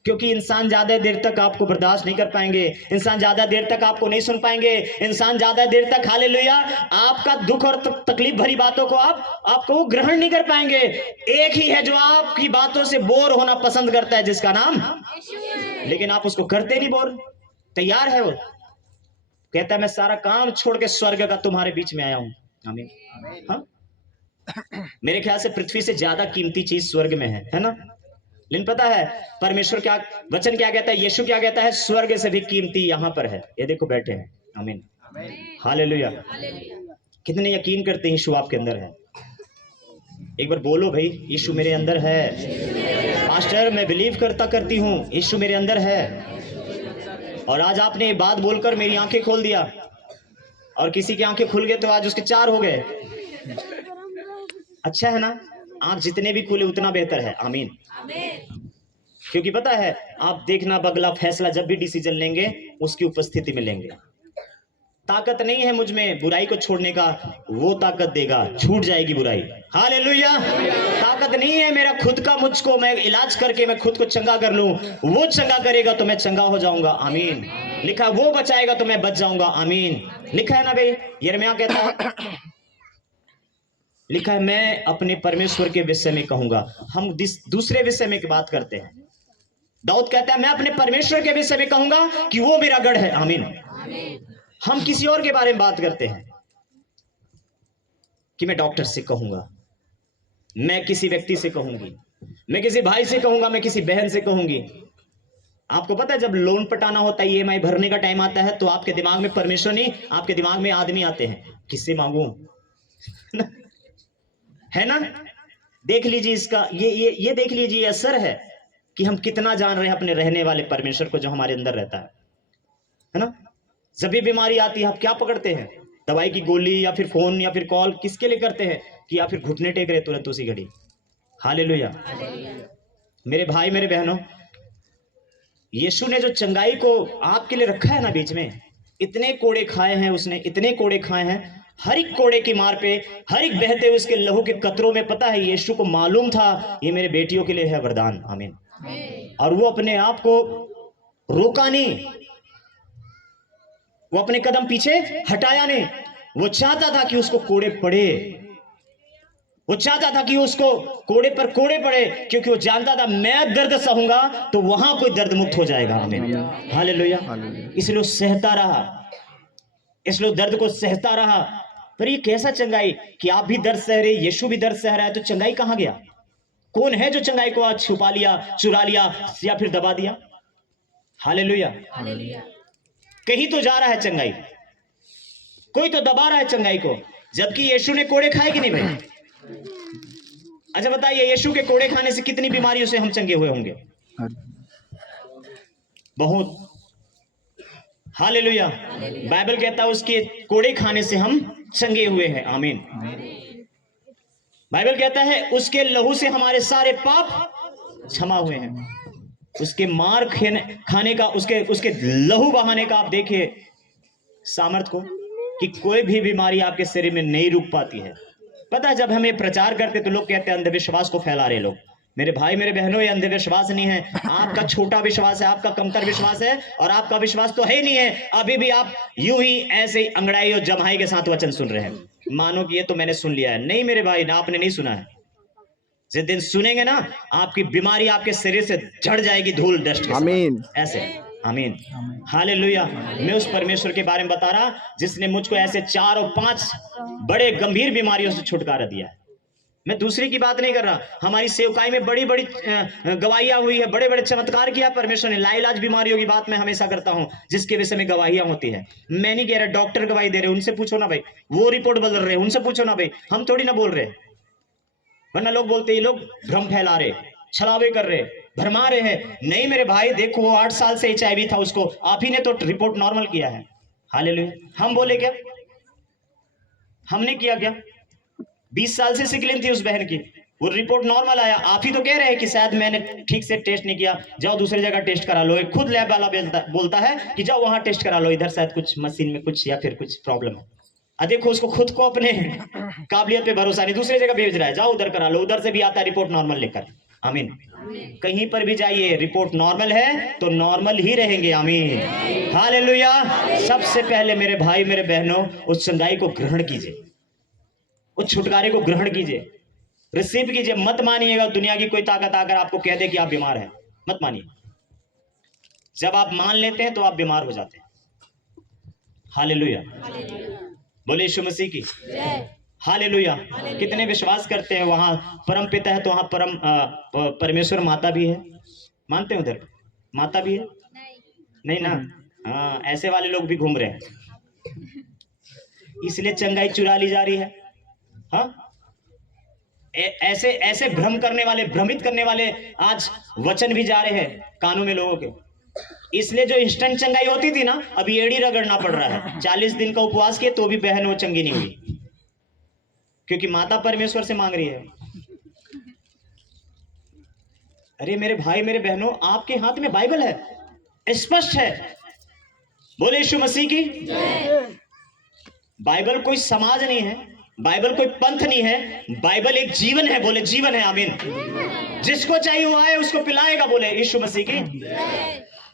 क्योंकि इंसान ज्यादा देर तक आपको बर्दाश्त नहीं कर पाएंगे, इंसान ज्यादा देर तक आपको नहीं सुन पाएंगे, इंसान ज्यादा देर तक हालेलुया आपका दुख और तकलीफ भरी बातों को आपको वो ग्रहण नहीं कर पाएंगे। एक ही है जो आपकी बातों से बोर होना पसंद करता है, जिसका नाम, लेकिन आप उसको करते नहीं बोर, तैयार है वो। कहता है मैं सारा काम छोड़ के स्वर्ग का तुम्हारे बीच में आया हूं। आमीन। हाँ? मेरे ख्याल से पृथ्वी से ज्यादा कीमती चीज स्वर्ग में है ना। लेकिन पता है परमेश्वर क्या वचन क्या कहता है, यीशु क्या कहता है, स्वर्ग से भी कीमती यहां पर है, ये देखो बैठे हैं। आमीन हालेलुया। कितने यकीन करते हैं यीशु आपके अंदर है। एक बार बोलो भाई, यीशु मेरे अंदर है। पास्टर मैं बिलीव करती हूं यीशु मेरे अंदर है। और आज आपने ये बात बोलकर मेरी आंखें खोल दिया, और किसी की आंखें खुल गए तो आज उसके 4 हो गए। अच्छा है ना, आंख जितने भी खुले उतना बेहतर है। आमीन। क्योंकि पता है आप देखना, अगला फैसला जब भी डिसीजन लेंगे उसकी उपस्थिति में लेंगे। ताकत नहीं है मुझ में बुराई को छोड़ने का, वो ताकत देगा, छूट जाएगी बुराई। हालेलुया। ताकत नहीं है मेरा खुद का, मुझको मैं इलाज करके मैं खुद को चंगा कर लूं, वो चंगा करेगा तो मैं चंगा हो जाऊंगा। आमीन। लिखा वो बचाएगा तो मैं बच जाऊंगा। आमीन। लिखा है ना भाई, यिर्मयाह कहता है, लिखा है मैं अपने परमेश्वर के विषय में कहूंगा। हम दूसरे विषय में बात करते हैं। दाऊद कहता है मैं अपने परमेश्वर के विषय में कहूंगा कि वो मेरा गढ़ है। आमीन। हम किसी और के बारे में बात करते हैं कि मैं डॉक्टर से कहूंगा, मैं किसी व्यक्ति से कहूंगी, मैं किसी भाई से कहूंगा, मैं किसी बहन से कहूंगी। आपको पता है जब लोन पटाना होता है, ईएमआई भरने का टाइम आता है, तो आपके दिमाग में परमेश्वर नहीं, आपके दिमाग में आदमी आते हैं, किससे मांगू है ना। देख लीजिए इसका ये देख लीजिए असर है कि हम कितना जान रहे हैं अपने रहने वाले परमेश्वर को जो हमारे अंदर रहता है ना। जब भी बीमारी आती है आप क्या पकड़ते हैं, दवाई की गोली या फिर फोन या फिर कॉल, किसके लिए करते हैं, कि या फिर घुटने टेक रहे तुरंत उसी घड़ी। हालेलुया। मेरे भाई मेरे बहनों, यीशु ने जो चंगाई को आपके लिए रखा है ना बीच में, इतने कोड़े खाए हैं उसने, इतने कोड़े खाए हैं, हर एक कोड़े की मार पे, हर एक बहते हुए उसके लहू के कतरों में, पता है यीशु को मालूम था ये मेरे बेटियों के लिए है वरदान। आमीन। और वो अपने आप को रोका नहीं, वो अपने कदम पीछे हटाया नहीं। वो चाहता था कि उसको कोड़े पड़े, वो चाहता था कि उसको कोड़े पर कोड़े पड़े, क्योंकि वो जानता था मैं दर्द सहूंगा तो वहां कोई दर्द मुक्त हो जाएगा। आमीन हालेलुया। इसलिए वो सहता रहा, इसलिए दर्द को सहता रहा। पर ये कैसा चंगाई कि आप भी दर्द सह रहे, यीशु भी दर्द सह रहा है, तो चंगाई कहां गया? कौन है जो चंगाई को आज छुपा लिया, चुरा लिया या फिर दबा दिया? हालेलुया। कहीं तो जा रहा है चंगाई, कोई तो दबा रहा है चंगाई को, जबकि यीशु ने कोड़े खाए कि नहीं भाई? अच्छा बताइए, यीशु के कोड़े खाने से कितनी बीमारियों से हम चंगे हुए होंगे? बहुत। हालेलुया। बाइबल कहता है उसके कोड़े खाने से हम चंगे हुए हैं। आमीन। बाइबल कहता है उसके लहू से हमारे सारे पाप क्षमा हुए हैं। उसके मार खाने का, उसके उसके लहू बहाने का आप देखिए सामर्थ को, कि कोई भी बीमारी आपके शरीर में नहीं रुक पाती है। पता है, जब हम ये प्रचार करते तो लोग कहते हैं अंधविश्वास को फैला रहे लोग। मेरे भाई मेरे बहनों, ये अंधविश्वास नहीं है। आपका छोटा विश्वास है, आपका कमतर विश्वास है, और आपका विश्वास तो है नहीं है। अभी भी आप यूं ही ऐसे अंगड़ाई और जमाई के साथ वचन सुन रहे हैं, मानो कि ये तो मैंने सुन लिया है। नहीं मेरे भाई, ना आपने नहीं सुना है। जिस दिन सुनेंगे ना, आपकी बीमारी आपके शरीर से झड़ जाएगी धूल डस्ट के आमीन। साथ। ऐसे। आमीन। हालेलुया। मैं उस परमेश्वर के बारे में बता रहा जिसने मुझको ऐसे 4 और 5 बड़े गंभीर बीमारियों से छुटकारा दिया है। मैं दूसरी की बात नहीं कर रहा। हमारी सेवकाई में बड़ी बड़ी गवाहियां हुई है, बड़े बड़े चमत्कार किया परमेश्वर ने। लाइलाज बीमारियों की बात मैं हमेशा करता हूं, जिसके विषय में गवाहियां होती है। मैं नहीं कह रहा डॉक्टर गवाही दे रहे, उनसे पूछो ना भाई, वो रिपोर्ट बदल रहे, उनसे पूछो ना भाई, हम थोड़ी ना बोल रहे। वरना लोग बोलते, ये लोग भ्रम फैला रहे, छलावे कर रहे, भरमा रहे हैं। नहीं मेरे भाई, देखो वो 8 साल से HIV था, उसको आप ही ने तो रिपोर्ट नॉर्मल किया है। हालेलुया। हम बोले क्या? हमने किया क्या? 20 साल से सिकलिन थी उस बहन की, वो रिपोर्ट नॉर्मल आया। आप ही तो कह रहे हैं कि शायद मैंने ठीक से टेस्ट नहीं किया, जाओ दूसरी जगह टेस्ट करा लो। एक खुद लैब वाला बोलता है कि जाओ वहां टेस्ट करा लो, इधर शायद कुछ मशीन में कुछ या फिर कुछ प्रॉब्लम है। देखो उसको खुद को अपने काबिलियत पे भरोसा नहीं, दूसरी जगह भेज रहा है, जाओ उधर करा लो, उधर से भी आता है रिपोर्ट नॉर्मल लेकर। आमीन। कहीं पर भी जाइए, रिपोर्ट नॉर्मल है तो नॉर्मल ही रहेंगे। आमीन। हालेलुया। सबसे पहले मेरे भाई मेरे बहनों, उस चंगाई को ग्रहण कीजिए, उस छुटकारे को ग्रहण कीजिए, रिसीव कीजिए। मत मानिएगा दुनिया की कोई ताकत आकर आपको कह दे कि आप बीमार हैं, मत मानिए। जब आप मान लेते हैं तो आप बीमार हो जाते हैं। हालेलुया। बोले यीशु मसीह की। हालेलुया। कितने विश्वास करते हैं वहां परम पिता है तो वहां परमेश्वर माता भी है? मानते हैं उधर माता भी है? नहीं ना। हाँ, ऐसे वाले लोग भी घूम रहे हैं, इसलिए चंगाई चुरा ली जा रही है। हाँ, ऐसे ऐसे भ्रम करने वाले, भ्रमित करने वाले आज वचन भी जा रहे हैं कानों में लोगों के। इसलिए जो इंस्टेंट चंगाई होती थी ना, अभी एड़ी रगड़ना पड़ रहा है। 40 दिन का उपवास किए तो भी बहन वो चंगी नहीं हुई, क्योंकि माता परमेश्वर से मांग रही है। अरे मेरे भाई मेरे बहनों, आपके हाथ में बाइबल है, स्पष्ट है। बोले यीशु मसीह की। बाइबल कोई समाज नहीं है, बाइबल कोई पंथ नहीं है, बाइबल एक जीवन है। बोले जीवन है। आमीन। जिसको चाहिए वो आए, उसको पिलाएगा। बोले यीशु मसीह की।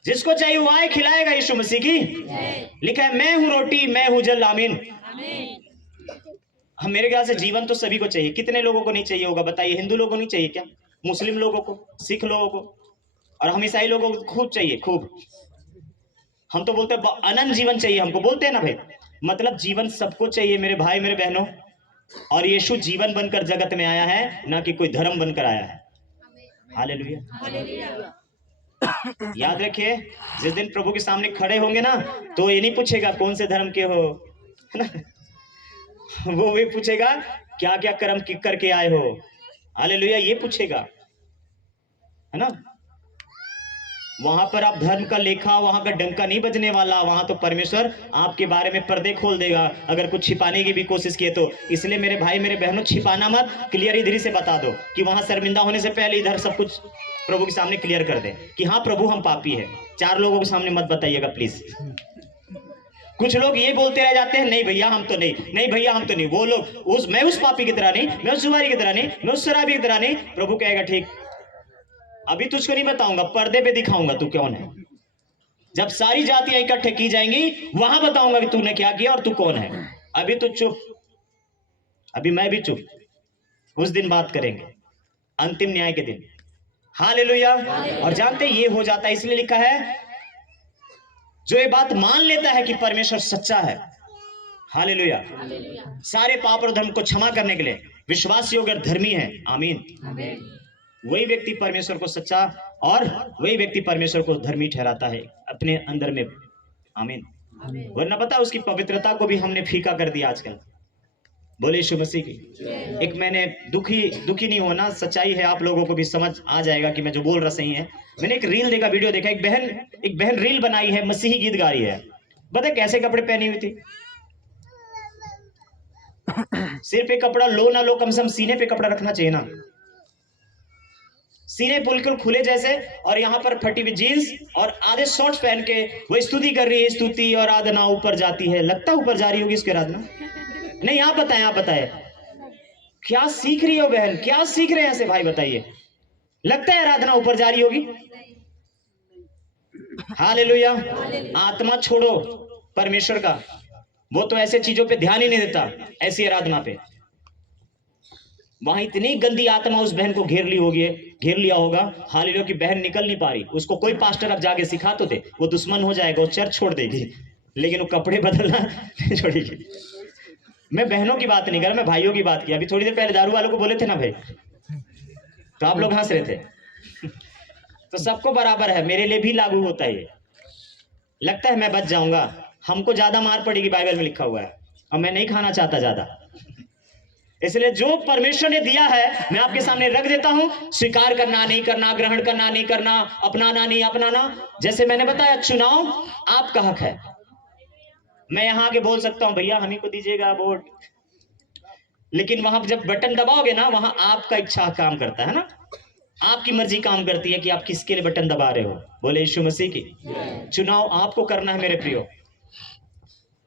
जिसको चाहिए वो आए, खिलाएगा। यीशु मसीह की। लिखा है मैं हूं रोटी, मैं हूं जल। आमीन। हम, मेरे ख्याल से जीवन तो सभी को चाहिए। कितने लोगों को नहीं चाहिए होगा बताइए? हिंदू लोगों को नहीं चाहिए क्या? मुस्लिम लोगों को, सिख लोगों को, और हम ईसाई लोगों को खूब चाहिए, खूब। हम तो बोलते हैं अनंत जीवन चाहिए हमको, बोलते हैं ना भाई। मतलब जीवन सबको चाहिए मेरे भाई मेरे बहनों। और यीशु जीवन बनकर जगत में आया है, ना कि कोई धर्म बनकर आया है। हालेलुया। याद रखिए, जिस दिन प्रभु के सामने खड़े होंगे ना, तो ये नहीं पूछेगा कौन से धर्म के हो, है ना? वो भी पूछेगा क्या क्या कर्म करके आए हो। हालेलुया, ये पूछेगा, है ना? वहां पर आप धर्म का लेखा, वहां का डंका नहीं बजने वाला। वहां तो परमेश्वर आपके बारे में पर्दे खोल देगा अगर कुछ छिपाने की भी कोशिश किए तो। इसलिए मेरे भाई मेरे बहनों, छिपाना मत, क्लियर इधर से बता दो कि वहां शर्मिंदा होने से पहले इधर सब कुछ प्रभु के सामने क्लियर कर दे कि हाँ प्रभु हम पापी है। 4 लोगों के सामने मत बताइएगा प्लीज। कुछ लोग ये बोलते रह जाते हैं, नहीं भैया हम तो नहीं, नहीं भैया हम तो नहीं। वो लोग मैं उस पापी की तरह नहीं, मैं उस जुआरी की तरह नहीं, मैं उस शराबी की तरह नहीं। प्रभु कहेगा ठीक, अभी तुझको नहीं बताऊंगा, पर्दे पे दिखाऊंगा तू कौन है। जब सारी जातियां इकट्ठे की जाएंगी, वहां बताऊंगा कि तूने क्या किया और तू कौन है। अभी तो चुप, अभी मैं भी चुप। उस दिन बात करेंगे, अंतिम न्याय के दिन। हालेलुया। और जानते ये हो जाता है, इसलिए लिखा है जो ये बात मान लेता है कि परमेश्वर सच्चा है, हालेलुया, सारे पाप और धर्म को क्षमा करने के लिए विश्वास योग्य धर्मी है। आमीन। वही व्यक्ति परमेश्वर को सच्चा और वही व्यक्ति परमेश्वर को धर्मी ठहराता है अपने अंदर में। आमीन। वरना पता है उसकी पवित्रता को भी हमने फीका कर दिया आजकल। बोले यीशु मसीह की। एक मैंने दुखी नहीं होना, सच्चाई है, आप लोगों को भी समझ आ जाएगा कि मैं जो बोल रहा सही है। मैंने एक रील देखा, वीडियो देखा, एक बहन रील बनाई है, मसीही गीत गा रही है। पता कैसे कपड़े पहनी हुई थी? सिर पे कपड़ा लो ना लो, कम से कम सीने पे कपड़ा रखना चाहिए ना। सीने बिल्कुल खुले जैसे, और यहाँ पर फटी हुई जीन्स और आधे शॉर्ट्स पहन के वो स्तुति कर रही है, स्तुति, और आराधना ऊपर जाती है। लगता है ऊपर जा रही होगी इसकी आराधना। नहीं, आप बताएं क्या सीख रही हो बहन, क्या सीख रहे हैं ऐसे भाई, बताइए। लगता है आराधना ऊपर जा रही होगी। हालेलुया। आत्मा छोड़ो परमेश्वर का, वो तो ऐसे चीजों पे ध्यान ही नहीं देता, ऐसी आराधना पे। वहां इतनी गंदी आत्मा उस बहन को घेर लिया होगा। हालेलुया की बहन निकल नहीं पा रही। उसको कोई पास्टर अब जाके सिखा तो दे, वो दुश्मन हो जाएगा, वो चर्च छोड़ देगी, लेकिन वो कपड़े बदलना छोड़ेगी। मैं बहनों की बात नहीं कर रहा, मैं भाइयों की बात की। अभी थोड़ी देर पहले दारू वालों को बोले थे ना भाई, तो आप लोग हंस रहे थे। तो सबको बराबर है, मेरे लिए भी लागू होता है ये। लगता है मैं बच जाऊंगा, हमको ज्यादा मार पड़ेगी, बाइबल में लिखा हुआ है, और मैं नहीं खाना चाहता ज्यादा। इसलिए जो परमेश्वर ने दिया है मैं आपके सामने रख देता हूं। स्वीकार करना नहीं करना, ग्रहण करना नहीं करना, अपनाना नहीं अपनाना, जैसे मैंने बताया, चुनाव आपका हक है। मैं यहां आके बोल सकता हूं भैया हम ही को दीजिएगा वोट, लेकिन वहां जब बटन दबाओगे ना, वहां आपका इच्छा काम करता है ना, आपकी मर्जी काम करती है कि आप किसके लिए बटन दबा रहे हो। बोले यीशु मसीह की। चुनाव आपको करना है मेरे प्रियो।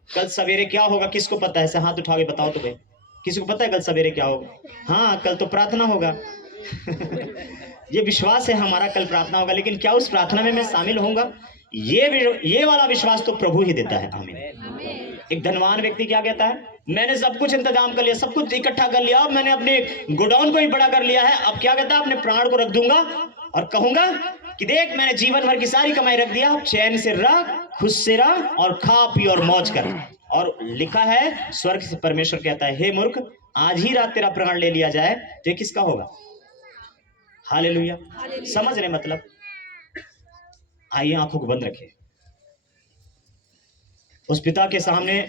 कल सवेरे क्या होगा किसको पता है? हाथ उठा के बताओ तो भाई, किसी को पता है कल सवेरे क्या होगा? हाँ, कल तो प्रार्थना होगा। ये विश्वास है हमारा, कल प्रार्थना होगा, लेकिन क्या उस प्रार्थना में मैं शामिल होऊंगा? ये वाला विश्वास तो प्रभु ही देता है। आमीन। एक धनवान व्यक्ति क्या कहता है? मैंने सब कुछ इंतजाम कर लिया, सब कुछ इकट्ठा कर लिया, मैंने अपने गोडाउन को भी बड़ा कर लिया है। अब क्या कहता है? अपने प्राण को रख दूंगा और कहूंगा कि देख मैंने जीवन भर की सारी कमाई रख दिया, चैन से रख, खुश से रह, और खा पी और मौज कर। और लिखा है स्वर्ग से परमेश्वर कहता है, हे मूर्ख, आज ही रात तेरा प्राण ले लिया जाए तो ये किसका होगा? हालेलुया। समझ रहे मतलब? आइए आंखों को बंद रखें, उस पिता के सामने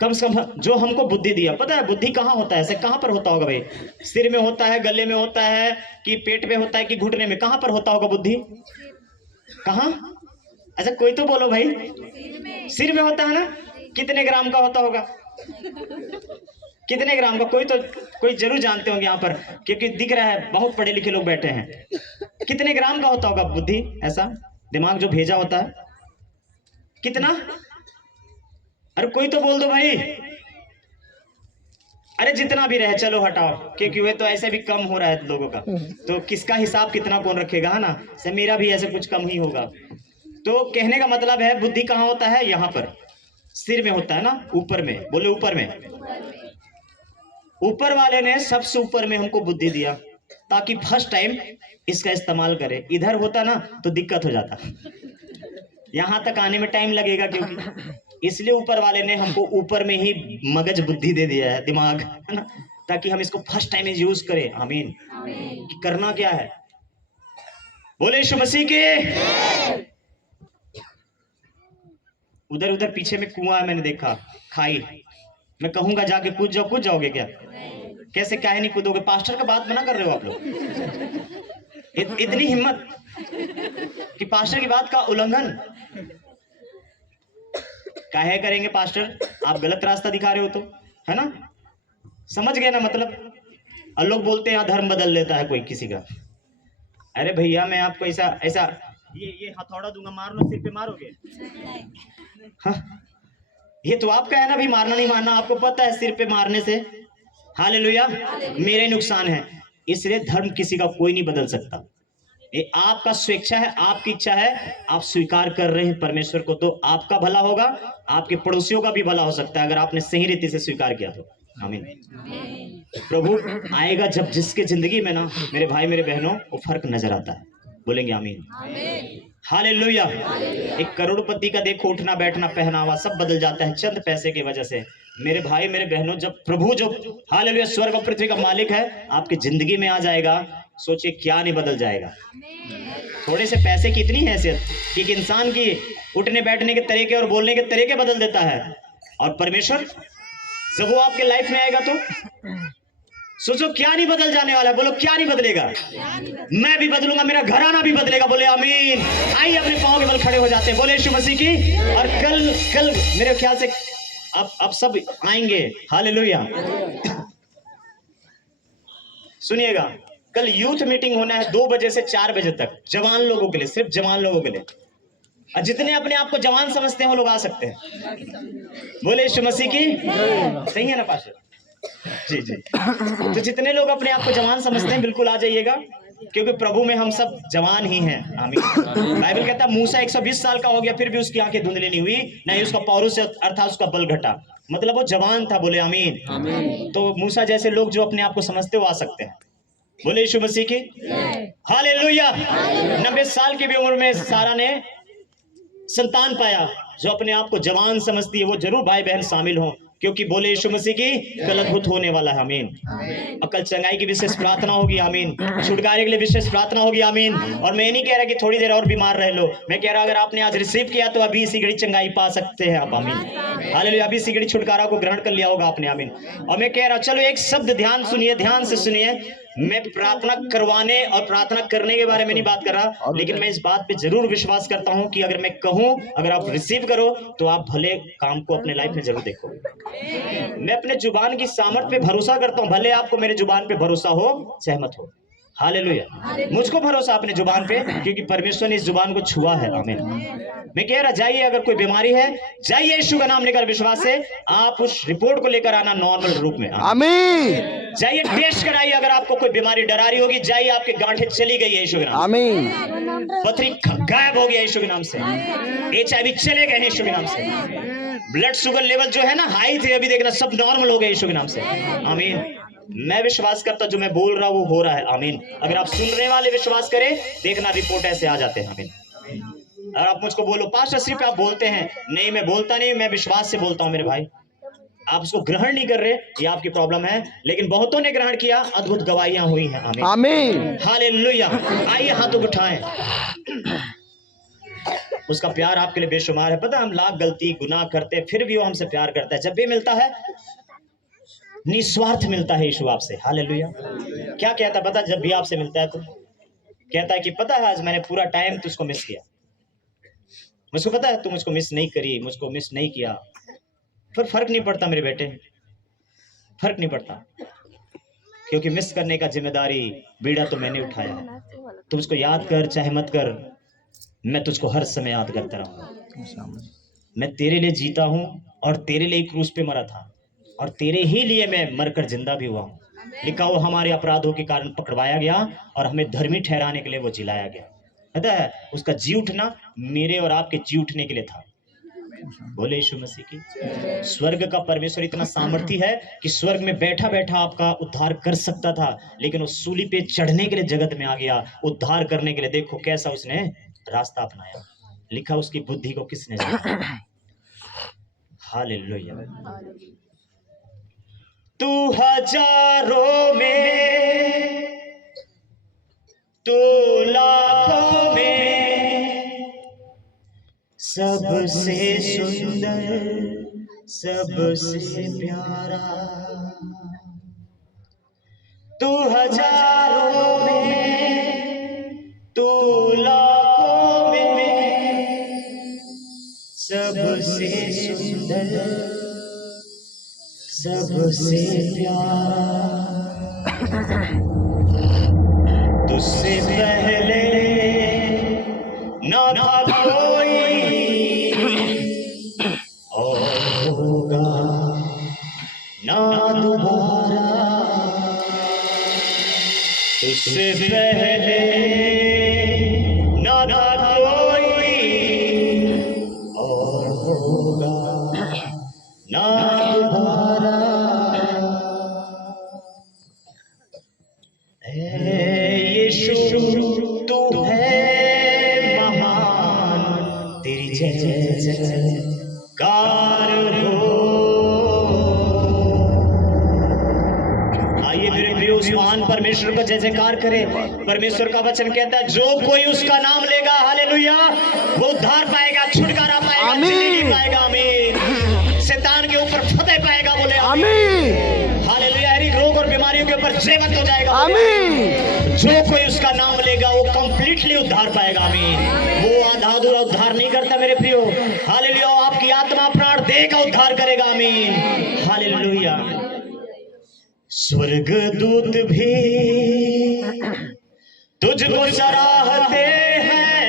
कम से कम जो हमको बुद्धि दिया। पता है बुद्धि कहाँ होता है? ऐसे कहाँ पर होता होगा भाई? सिर में होता है, गले में होता है, कि पेट में होता है, कि घुटने में? कहाँ पर होता होगा बुद्धि? कहाँ? अच्छा कोई तो बोलो भाई। सिर में होता है ना? कितने ग्राम का होता होगा? कितने ग्राम का? कोई जरूर जानते होंगे यहाँ पर, क्योंकि दिख रहा है बहुत पढ़े लिखे लोग बैठे हैं। कितने ग्राम का होता होगा बुद्धि? ऐसा दिमाग जो भेजा होता है कितना? अरे कोई तो बोल दो भाई। अरे जितना भी रहे, चलो हटाओ, क्योंकि वे तो ऐसे भी कम हो रहा है लोगों का, तो किसका हिसाब कितना कौन रखेगा, है ना? से मेरा भी ऐसे कुछ कम ही होगा। तो कहने का मतलब है बुद्धि कहाँ होता है? यहाँ पर सिर में होता है ना, ऊपर में। बोले ऊपर में। ऊपर वाले ने सबसे ऊपर में हमको बुद्धि दिया ताकि फर्स्ट टाइम इसका इस्तेमाल करे। इधर होता ना तो दिक्कत हो जाता, यहां तक आने में टाइम लगेगा, क्योंकि इसलिए ऊपर वाले ने हमको ऊपर में ही मगज बुद्धि दे दिया है, दिमाग, है ना, ताकि हम इसको फर्स्ट टाइम यूज करें। आमीन। कि करना क्या है? बोले यीशु मसीह के। उधर उधर पीछे में कुआं है, मैंने देखा, खाई। मैं कहूंगा जाके कूद जाओगे क्या? कैसे काहे नहीं कूदोगे? पास्टर का बात मना कर रहे हो आप लोग? इतनी हिम्मत कि पास्टर की बात का उल्लंघन काहे करेंगे? पास्टर आप गलत रास्ता दिखा रहे हो तो, है ना? समझ गए ना मतलब? और लोग बोलते हैं धर्म बदल लेता है कोई किसी का। अरे भैया मैं आपको ऐसा ये हथौड़ा दूंगा, मार लो, सिर पे मारोगे? हाँ, ये तो आपका है ना भी, मारना नहीं मारना आपको पता है, सिर पे मारने से हालेलुया मेरे नुकसान है। इसलिए धर्म किसी का कोई नहीं बदल सकता, ये आपका स्वेच्छा है, आपकी इच्छा है। आप स्वीकार कर रहे हैं परमेश्वर को, तो आपका भला होगा, आपके पड़ोसियों का भी भला हो सकता है, अगर आपने सही रीति से स्वीकार किया तो। आमीन। प्रभु आएगा जब जिसके जिंदगी में ना, मेरे भाई मेरे बहनों, वो फर्क नजर आता है। बोलेंगे आमीन। हालेलुया। एक करोड़पति का देखो उठना बैठना पहनावा सब बदल जाता है चंद पैसे की वजह से। मेरे भाई मेरे बहनों, जब प्रभु जो हालेलुया स्वर्ग और पृथ्वी का मालिक है आपकी जिंदगी में आ जाएगा, सोचिए क्या नहीं बदल जाएगा। थोड़े से पैसे की इतनी हैसियत कि एक इंसान की उठने बैठने के तरीके और बोलने के तरीके बदल देता है। और परमेश्वर जब वो आपके लाइफ में आएगा तो सोचो क्या नहीं बदल जाने वाला है। बोलो क्या नहीं बदलेगा। मैं भी बदलूंगा, मेरा घराना भी बदलेगा। बोले आमीन। आइए अपने पांव के बल खड़े हो जाते हैं। बोले यीशु मसीह की। और कल मेरे ख्याल से अब सब आएंगे। हालेलुया। सुनिएगा, कल यूथ मीटिंग होना है 2 बजे से 4 बजे तक, जवान लोगों के लिए, सिर्फ जवान लोगों के लिए। और जितने अपने आप को जवान समझते हैं वो लोग आ सकते हैं। बोले यीशु मसीह की। सही है ना पास्टर जी जी। तो जितने लोग अपने आप को जवान समझते हैं बिल्कुल आ जाइएगा, क्योंकि प्रभु में हम सब जवान ही हैं। आमीन। बाइबल कहता है मूसा 120 साल का हो गया फिर भी उसकी आंखें धुंधली नहीं हुई, ना ही उसका पौरुष अर्थात उसका बल घटा। मतलब वो जवान था। बोले आमीन। तो मूसा जैसे लोग जो अपने आप को समझते हो आ सकते हैं। बोले यीशु मसीह की। हालेलुया। 90 साल की भी उम्र में सारा ने संतान पाया। जो अपने आप को जवान समझती है वो जरूर भाई बहन शामिल हो, क्योंकि बोले यीशु मसीह की कल अद्भुत होने वाला है। आमीन। कल चंगाई की विशेष प्रार्थना होगी। आमीन। छुटकारे के लिए विशेष प्रार्थना होगी। आमीन। और मैं नहीं कह रहा कि थोड़ी देर और बीमार रह लो, मैं कह रहा अगर आपने आज रिसीव किया तो अभी इसी घड़ी चंगाई पा सकते हैं आप। आमीन। हालेलुया। अभी इसी घड़ी छुटकारा को ग्रहण कर लिया होगा आपने। आमीन। और मैं कह रहा चलो एक शब्द ध्यान सुनिए, ध्यान से सुनिए। मैं प्रार्थना करवाने और प्रार्थना करने के बारे में नहीं बात कर रहा, लेकिन मैं इस बात पे जरूर विश्वास करता हूं कि अगर मैं कहूं, अगर आप रिसीव करो तो आप भले काम को अपने लाइफ में जरूर देखो। मैं अपने जुबान की सामर्थ पे भरोसा करता हूं, भले आपको मेरे जुबान पे भरोसा हो, सहमत हो। हालेलुया। मुझको भरोसा अपने जुबान पे, क्योंकि परमेश्वर ने इस जुबान को छुआ है। आमीन। मैं कह रहा जाइए, अगर कोई बीमारी है जाइए यीशु का नाम लेकर विश्वास से आप उस रिपोर्ट को लेकर आना नॉर्मल रूप में। आमीन। जाइए टेस्ट कराइए। अगर आपको कोई बीमारी डरा रही होगी जाइए, आपके गांठें चली गई है यीशु के नाम। आमीन। पथरी गायब हो गया यीशु के नाम से। HIV चले गए यीशु के नाम से। ब्लड शुगर लेवल जो है ना हाई थे, अभी देखना सब नॉर्मल हो गए यीशु के नाम से। आमीन। मैं विश्वास करता जो मैं बोल रहा हूं वो हो रहा है। आमीन। अगर आप सुनने वाले विश्वास करें, देखना रिपोर्ट ऐसे आ जाते हैं। आमीन। और आप मुझको बोलो पास्टर सिर्फ आप बोलते हैं, नहीं मैं बोलता नहीं, मैं विश्वास से बोलता हूं। मेरे भाई आप उसको ग्रहण नहीं कर रहे, ये आपकी प्रॉब्लम है, लेकिन बहुतों ने ग्रहण किया, अद्भुत गवाहियां हुई हैं। आमीन। आमीन। हालेलुया। आइए हाथों उठाएं। उसका प्यार आपके लिए बेशुमार है। पता है हम लाख गलती गुनाह करते फिर भी वो हमसे प्यार करता है। जब भी मिलता है निस्वार्थ मिलता है यीशु आपसे। हालेलुया। क्या कहता है पता, जब भी आपसे मिलता है तो कहता है कि पता है आज मैंने पूरा टाइम तुझको मिस किया, मुझको पता है तू मुझको मिस नहीं करी, मुझको मिस नहीं किया। फिर फर्क नहीं पड़ता मेरे बेटे, फर्क नहीं पड़ता, क्योंकि मिस करने का जिम्मेदारी बीड़ा तो मैंने उठाया है। तू मुझको याद कर चाहे मत कर, मैं तुझको हर समय याद करता रहूंगा। मैं तेरे लिए जीता हूं और तेरे लिए क्रूस पे मरा था, और तेरे ही लिए मैं मरकर जिंदा भी हुआ हूं। लिखा हुआ हमारे अपराधों के कारण पकड़वाया गया और हमें धर्मी ठहराने के लिए वो जिलाया गया। पता है उसका जी उठना मेरे और आपके जी उठने के लिए था। बोले यीशु मसीह की। स्वर्ग का परमेश्वर इतना सामर्थी है कि स्वर्ग में बैठा बैठा आपका उद्धार कर सकता था, लेकिन वो सूली पे चढ़ने के लिए जगत में आ गया उद्धार करने के लिए। देखो कैसा उसने रास्ता अपनाया। लिखा उसकी बुद्धि को किसने जाना। हालेलुया। तू हजारों में, तू लाखों में, सबसे सुंदर सबसे प्यारा। तू हजारों में, तू लाखों में, सबसे सुंदर सबसे प्यारा। तुझसे पहले ना था कोई और होगा ना दोबारा। तुझसे पहले ना था कोई और होगा ना दोबारा। यीशु तू है महान, तेरी जय जयकार हो। आइए मेरे प्रियो उस महान परमेश्वर का जय जयकार करे। परमेश्वर का वचन कहता है जो कोई उसका नाम लेगा, हालेलुया, वो उद्धार पाएगा, छुटकारा पाएगा, जिंदगी पाएगा। आमीन। शैतान के ऊपर फतेह पाएगा, बोले आमीन। हालेलुया। हर एक रोग और बीमारियों के ऊपर जयवंत हो जाएगा। आमीन। जो कोई उसका नाम लेगा वो कंप्लीटली उद्धार पाएगा। आमीन। वो आधा अधूरा उद्धार नहीं करता मेरे प्रियो। हालेलुया। आपकी आत्मा प्राण देह का उद्धार करेगा। आमीन। हालेलुया। स्वर्गदूत भी तुझको सराहते हैं,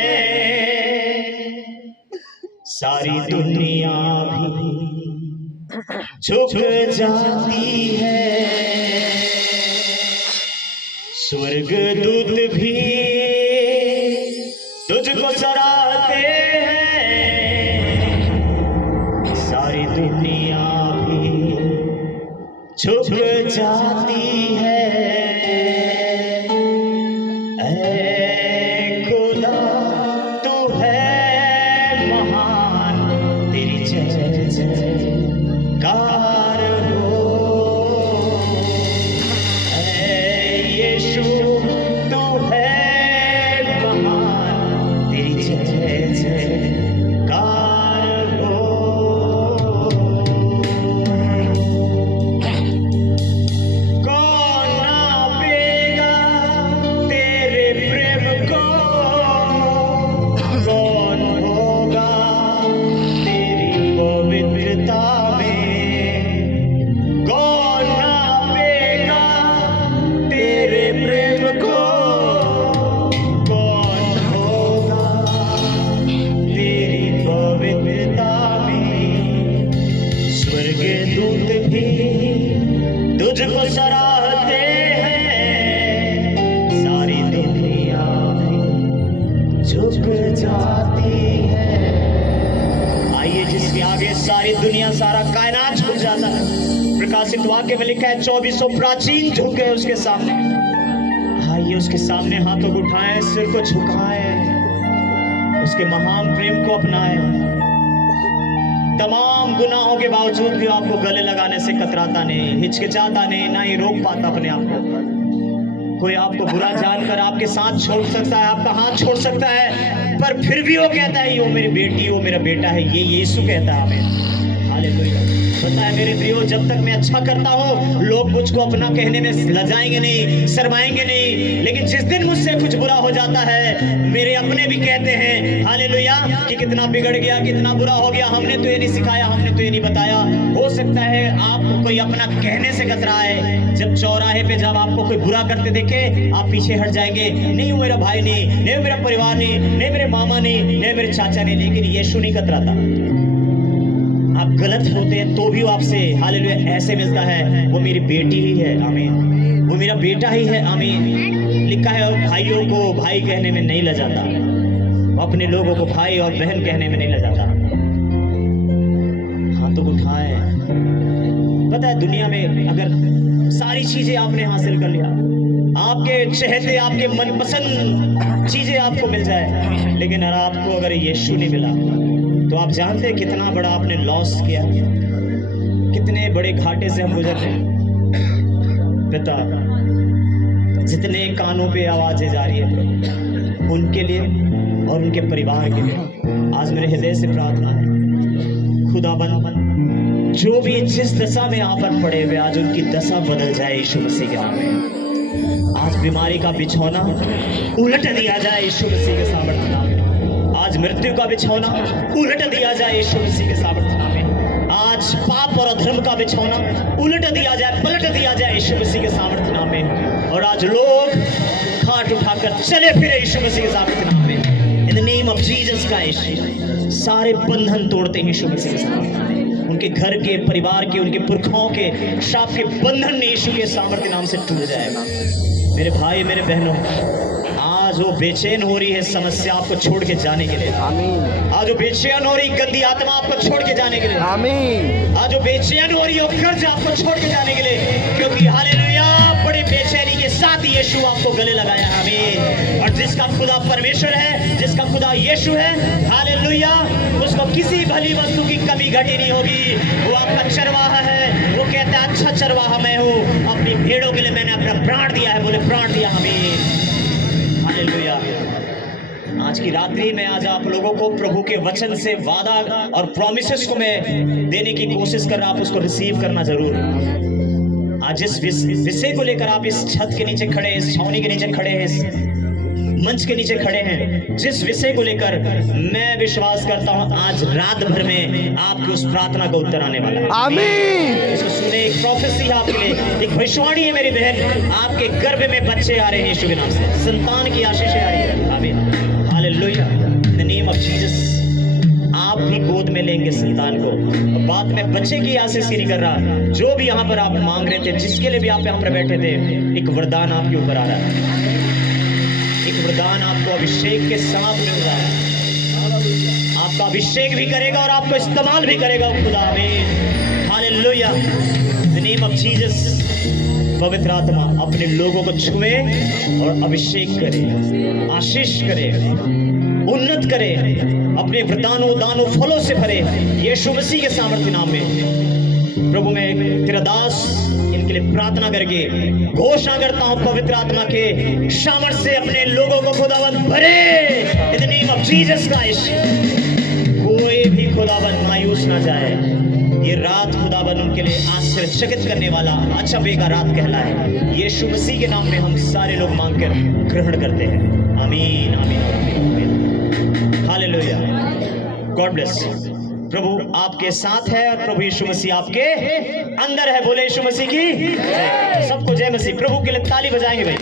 सारी दुनिया भी झुक जाती है। स्वर्गदूत भी तुझको सराहते हैं, सारी दुनिया भी झुक जाती है। ऐ खुदा तू है महान, तेरी जय जयकार हो। ऐ यीशु तू है महान, तेरी जय जयकार हो। कौन नापेगा तेरे प्रेम को, कौन होगा तेरी पवित्रता में। कौन नापेगा तेरे प्रेम को, कौन होगा तेरी पवित्रता में। स्वर्गदूत भी तुझको सराहते हैं, सारी दुनिया भी झुक जाती है। आइए, जिसके आगे सारी दुनिया सारा कायनात झुक जाता है। प्रकाशित वाक्य में लिखा है 2400 प्राचीन झुक गए उसके सामने। आइए, उसके सामने हाथों को उठाएं, सिर को झुकाएं, उसके महान प्रेम को अपनाएं। तमाम गुनाहों के बावजूद भी आपको गले लगाने से कतराता नहीं, हिचकिचाता नहीं, ना ही रोक पाता अपने आप को। कोई आपको बुरा जानकर आपके साथ छोड़ सकता है, आपका हाथ छोड़ सकता है, पर फिर भी वो कहता है वो मेरी बेटी, वो मेरा बेटा है। ये यीशु कहता है हमें। हालेलुया। पता है मेरे प्रियो, जब तक मैं अच्छा करता हूँ लोग मुझको अपना कहने में लजाएंगे नहीं, शर्माएंगे नहीं, लेकिन जिस दिन मुझसे कुछ बुरा हो जाता है मेरे अपने भी कहते हैं हालेलुया कि कितना बिगड़ गया, कितना बुरा हो गया, हमने तो ये नहीं सिखाया, हमने तो ये नहीं बताया। हो सकता है आपको कोई अपना कहने से कतराए। जब चौराहे पे जब आपको कोई बुरा करते देखे आप पीछे हट जाएंगे, नहीं मेरा भाई नहीं, नहीं मेरा परिवार नहीं, नहीं मेरे मामा नहीं, नहीं मेरे चाचा नहीं, लेकिन यीशु नहीं कतराता। आप गलत होते हैं तो भी वो आपसे हालेलुया ऐसे मिलता है, वो मेरी बेटी ही है, आमीन, वो मेरा बेटा ही है, आमीन। लिखा है भाइयों को भाई कहने में नहीं लजाता, वो अपने लोगों को भाई और बहन कहने में नहीं लजाता। हाथों को उठाए। पता है दुनिया में अगर सारी चीजें आपने हासिल कर लिया, आपके चहेते, आपके मनपसंद चीजें आपको मिल जाए, लेकिन अगर आपको अगर यीशु नहीं मिला तो आप जानते हैं कितना बड़ा आपने लॉस किया, कितने बड़े घाटे से हम गुजर रहे हैं। पिता, जितने कानों पे आवाजें जा रही है उनके लिए और उनके परिवार के लिए आज मेरे हृदय से प्रार्थना है, खुदाबंद जो भी जिस दशा में यहाँ पर पड़े हुए आज उनकी दशा बदल जाए यीशु मसीह के नाम में। आज बीमारी का बिछौना उलट दिया जाए यीशु मसीह के सामर्थ्य नाम में। आज मृत्यु का बिछौना उलट दिया जाए यीशु मसीह के सामर्थ्य नाम में। आज पाप और अधर्म का बिछौना उलट दिया जाए, पलट दिया जाए यीशु मसीह के सामर्थ्य नाम में। और आज लोग खाट उठाकर चले फिरे यीशु मसीह के सामर्थ्य नाम में। In the name of Jesus Christ सारे बंधन तोड़ते हैं यीशु मसीह के सामर्थ्य नाम में। उनके घर के, परिवार के, उनके पुरखाओं के शाप के बंधन यीशु के सामर्थ्य नाम से टूट जाएगा। मेरे भाई, मेरे बहनों, आज वो बेचैन हो रही है समस्या आपको छोड़ के जाने के लिए, आमीन। आज वो बेचैन हो रही गंदी आत्मा आपको छोड़ के जाने के लिए, आमीन। आज वो बेचैन हो रही है कर्ज आपको छोड़ के जाने के लिए, क्योंकि हालेलुया बड़ी बेचैनी के साथ यीशु आपको गले लगाया है। आमीन। और जिसका खुदा परमेश्वर है, जिसका खुदा यीशु है, हालेलुया, उसको किसी भली वस्तु की कमी घटी नहीं होगी। वो आपका चरवाहा है। वो कहता है अच्छा चरवाहा मैं हूँ, अपनी भेड़ों के लिए मैंने अपना प्राण दिया है। बोले प्राण दिया। आमीन। हालेलुया। आज की रात्रि में आज आप लोगों को प्रभु के वचन से वादा और प्रॉमिसेस को मैं देने की कोशिश कर रहा, आप उसको रिसीव करना जरूर। आज जिस विषय को लेकर आप इस छत के नीचे खड़े हैं, इस छावनी के नीचे खड़े हैं, इस मंच के नीचे खड़े हैं, जिस विषय को लेकर मैं विश्वास करता हूं आज रात भर में आपकी उस प्रार्थना का उत्तर आने वाला है। आमीन। इसको सुने, एक प्रोफेसी है आपके लिए, एक भविष्यवाणी है मेरी बहन। आपके गर्भ में बच्चे आ रहे हैं यीशु के नाम से, संतान की आशीष आ रही है। आमीन। Hallelujah. In the name of Jesus. आप भी गोद में लेंगे संतान को। बात में बच्चे की आशीष की नहीं कर रहा, जो भी यहाँ पर आप मांग रहे थे, जिसके लिए भी आप यहाँ पर बैठे थे, एक वरदान आपके ऊपर आ रहा है। एक वरदान आपको अभिषेक के साथ मिल रहा है। आपका अभिषेक भी करेगा और आपको इस्तेमाल भी करेगा खुदा। आमीन। Hallelujah. In the name of Jesus. पवित्र आत्मा अपने लोगों को छुए और अभिषेक करे, आशीष करे, उन्नत करे, अपने वरदानों दानों फलों से भरे यीशु मसीह के सामर्थ्य नाम में। प्रभु मैं तेरा दास इनके लिए प्रार्थना करके घोषणा करता हूं, पवित्र आत्मा के सामर्थ्य से अपने लोगों को खुदावंद भरे। In the name of Jesus Christ. कोई भी खुदावंद मायूस ना जाए। ये रात खुदावंद उनके लिए आश्चर्यचकित करने वाला अचंभे का रात कहलाए। यीशु मसीह के नाम में हम सारे लोग मांगकर ग्रहण करते हैं। आमीन आमीन आमीन आमीन। हालेलुया। God bless. प्रभु आपके साथ है और प्रभु यीशु मसीह आपके अंदर है। बोले यीशु मसीह की जय। सबको जय मसीह। प्रभु के लिए ताली बजाएंगे भाई।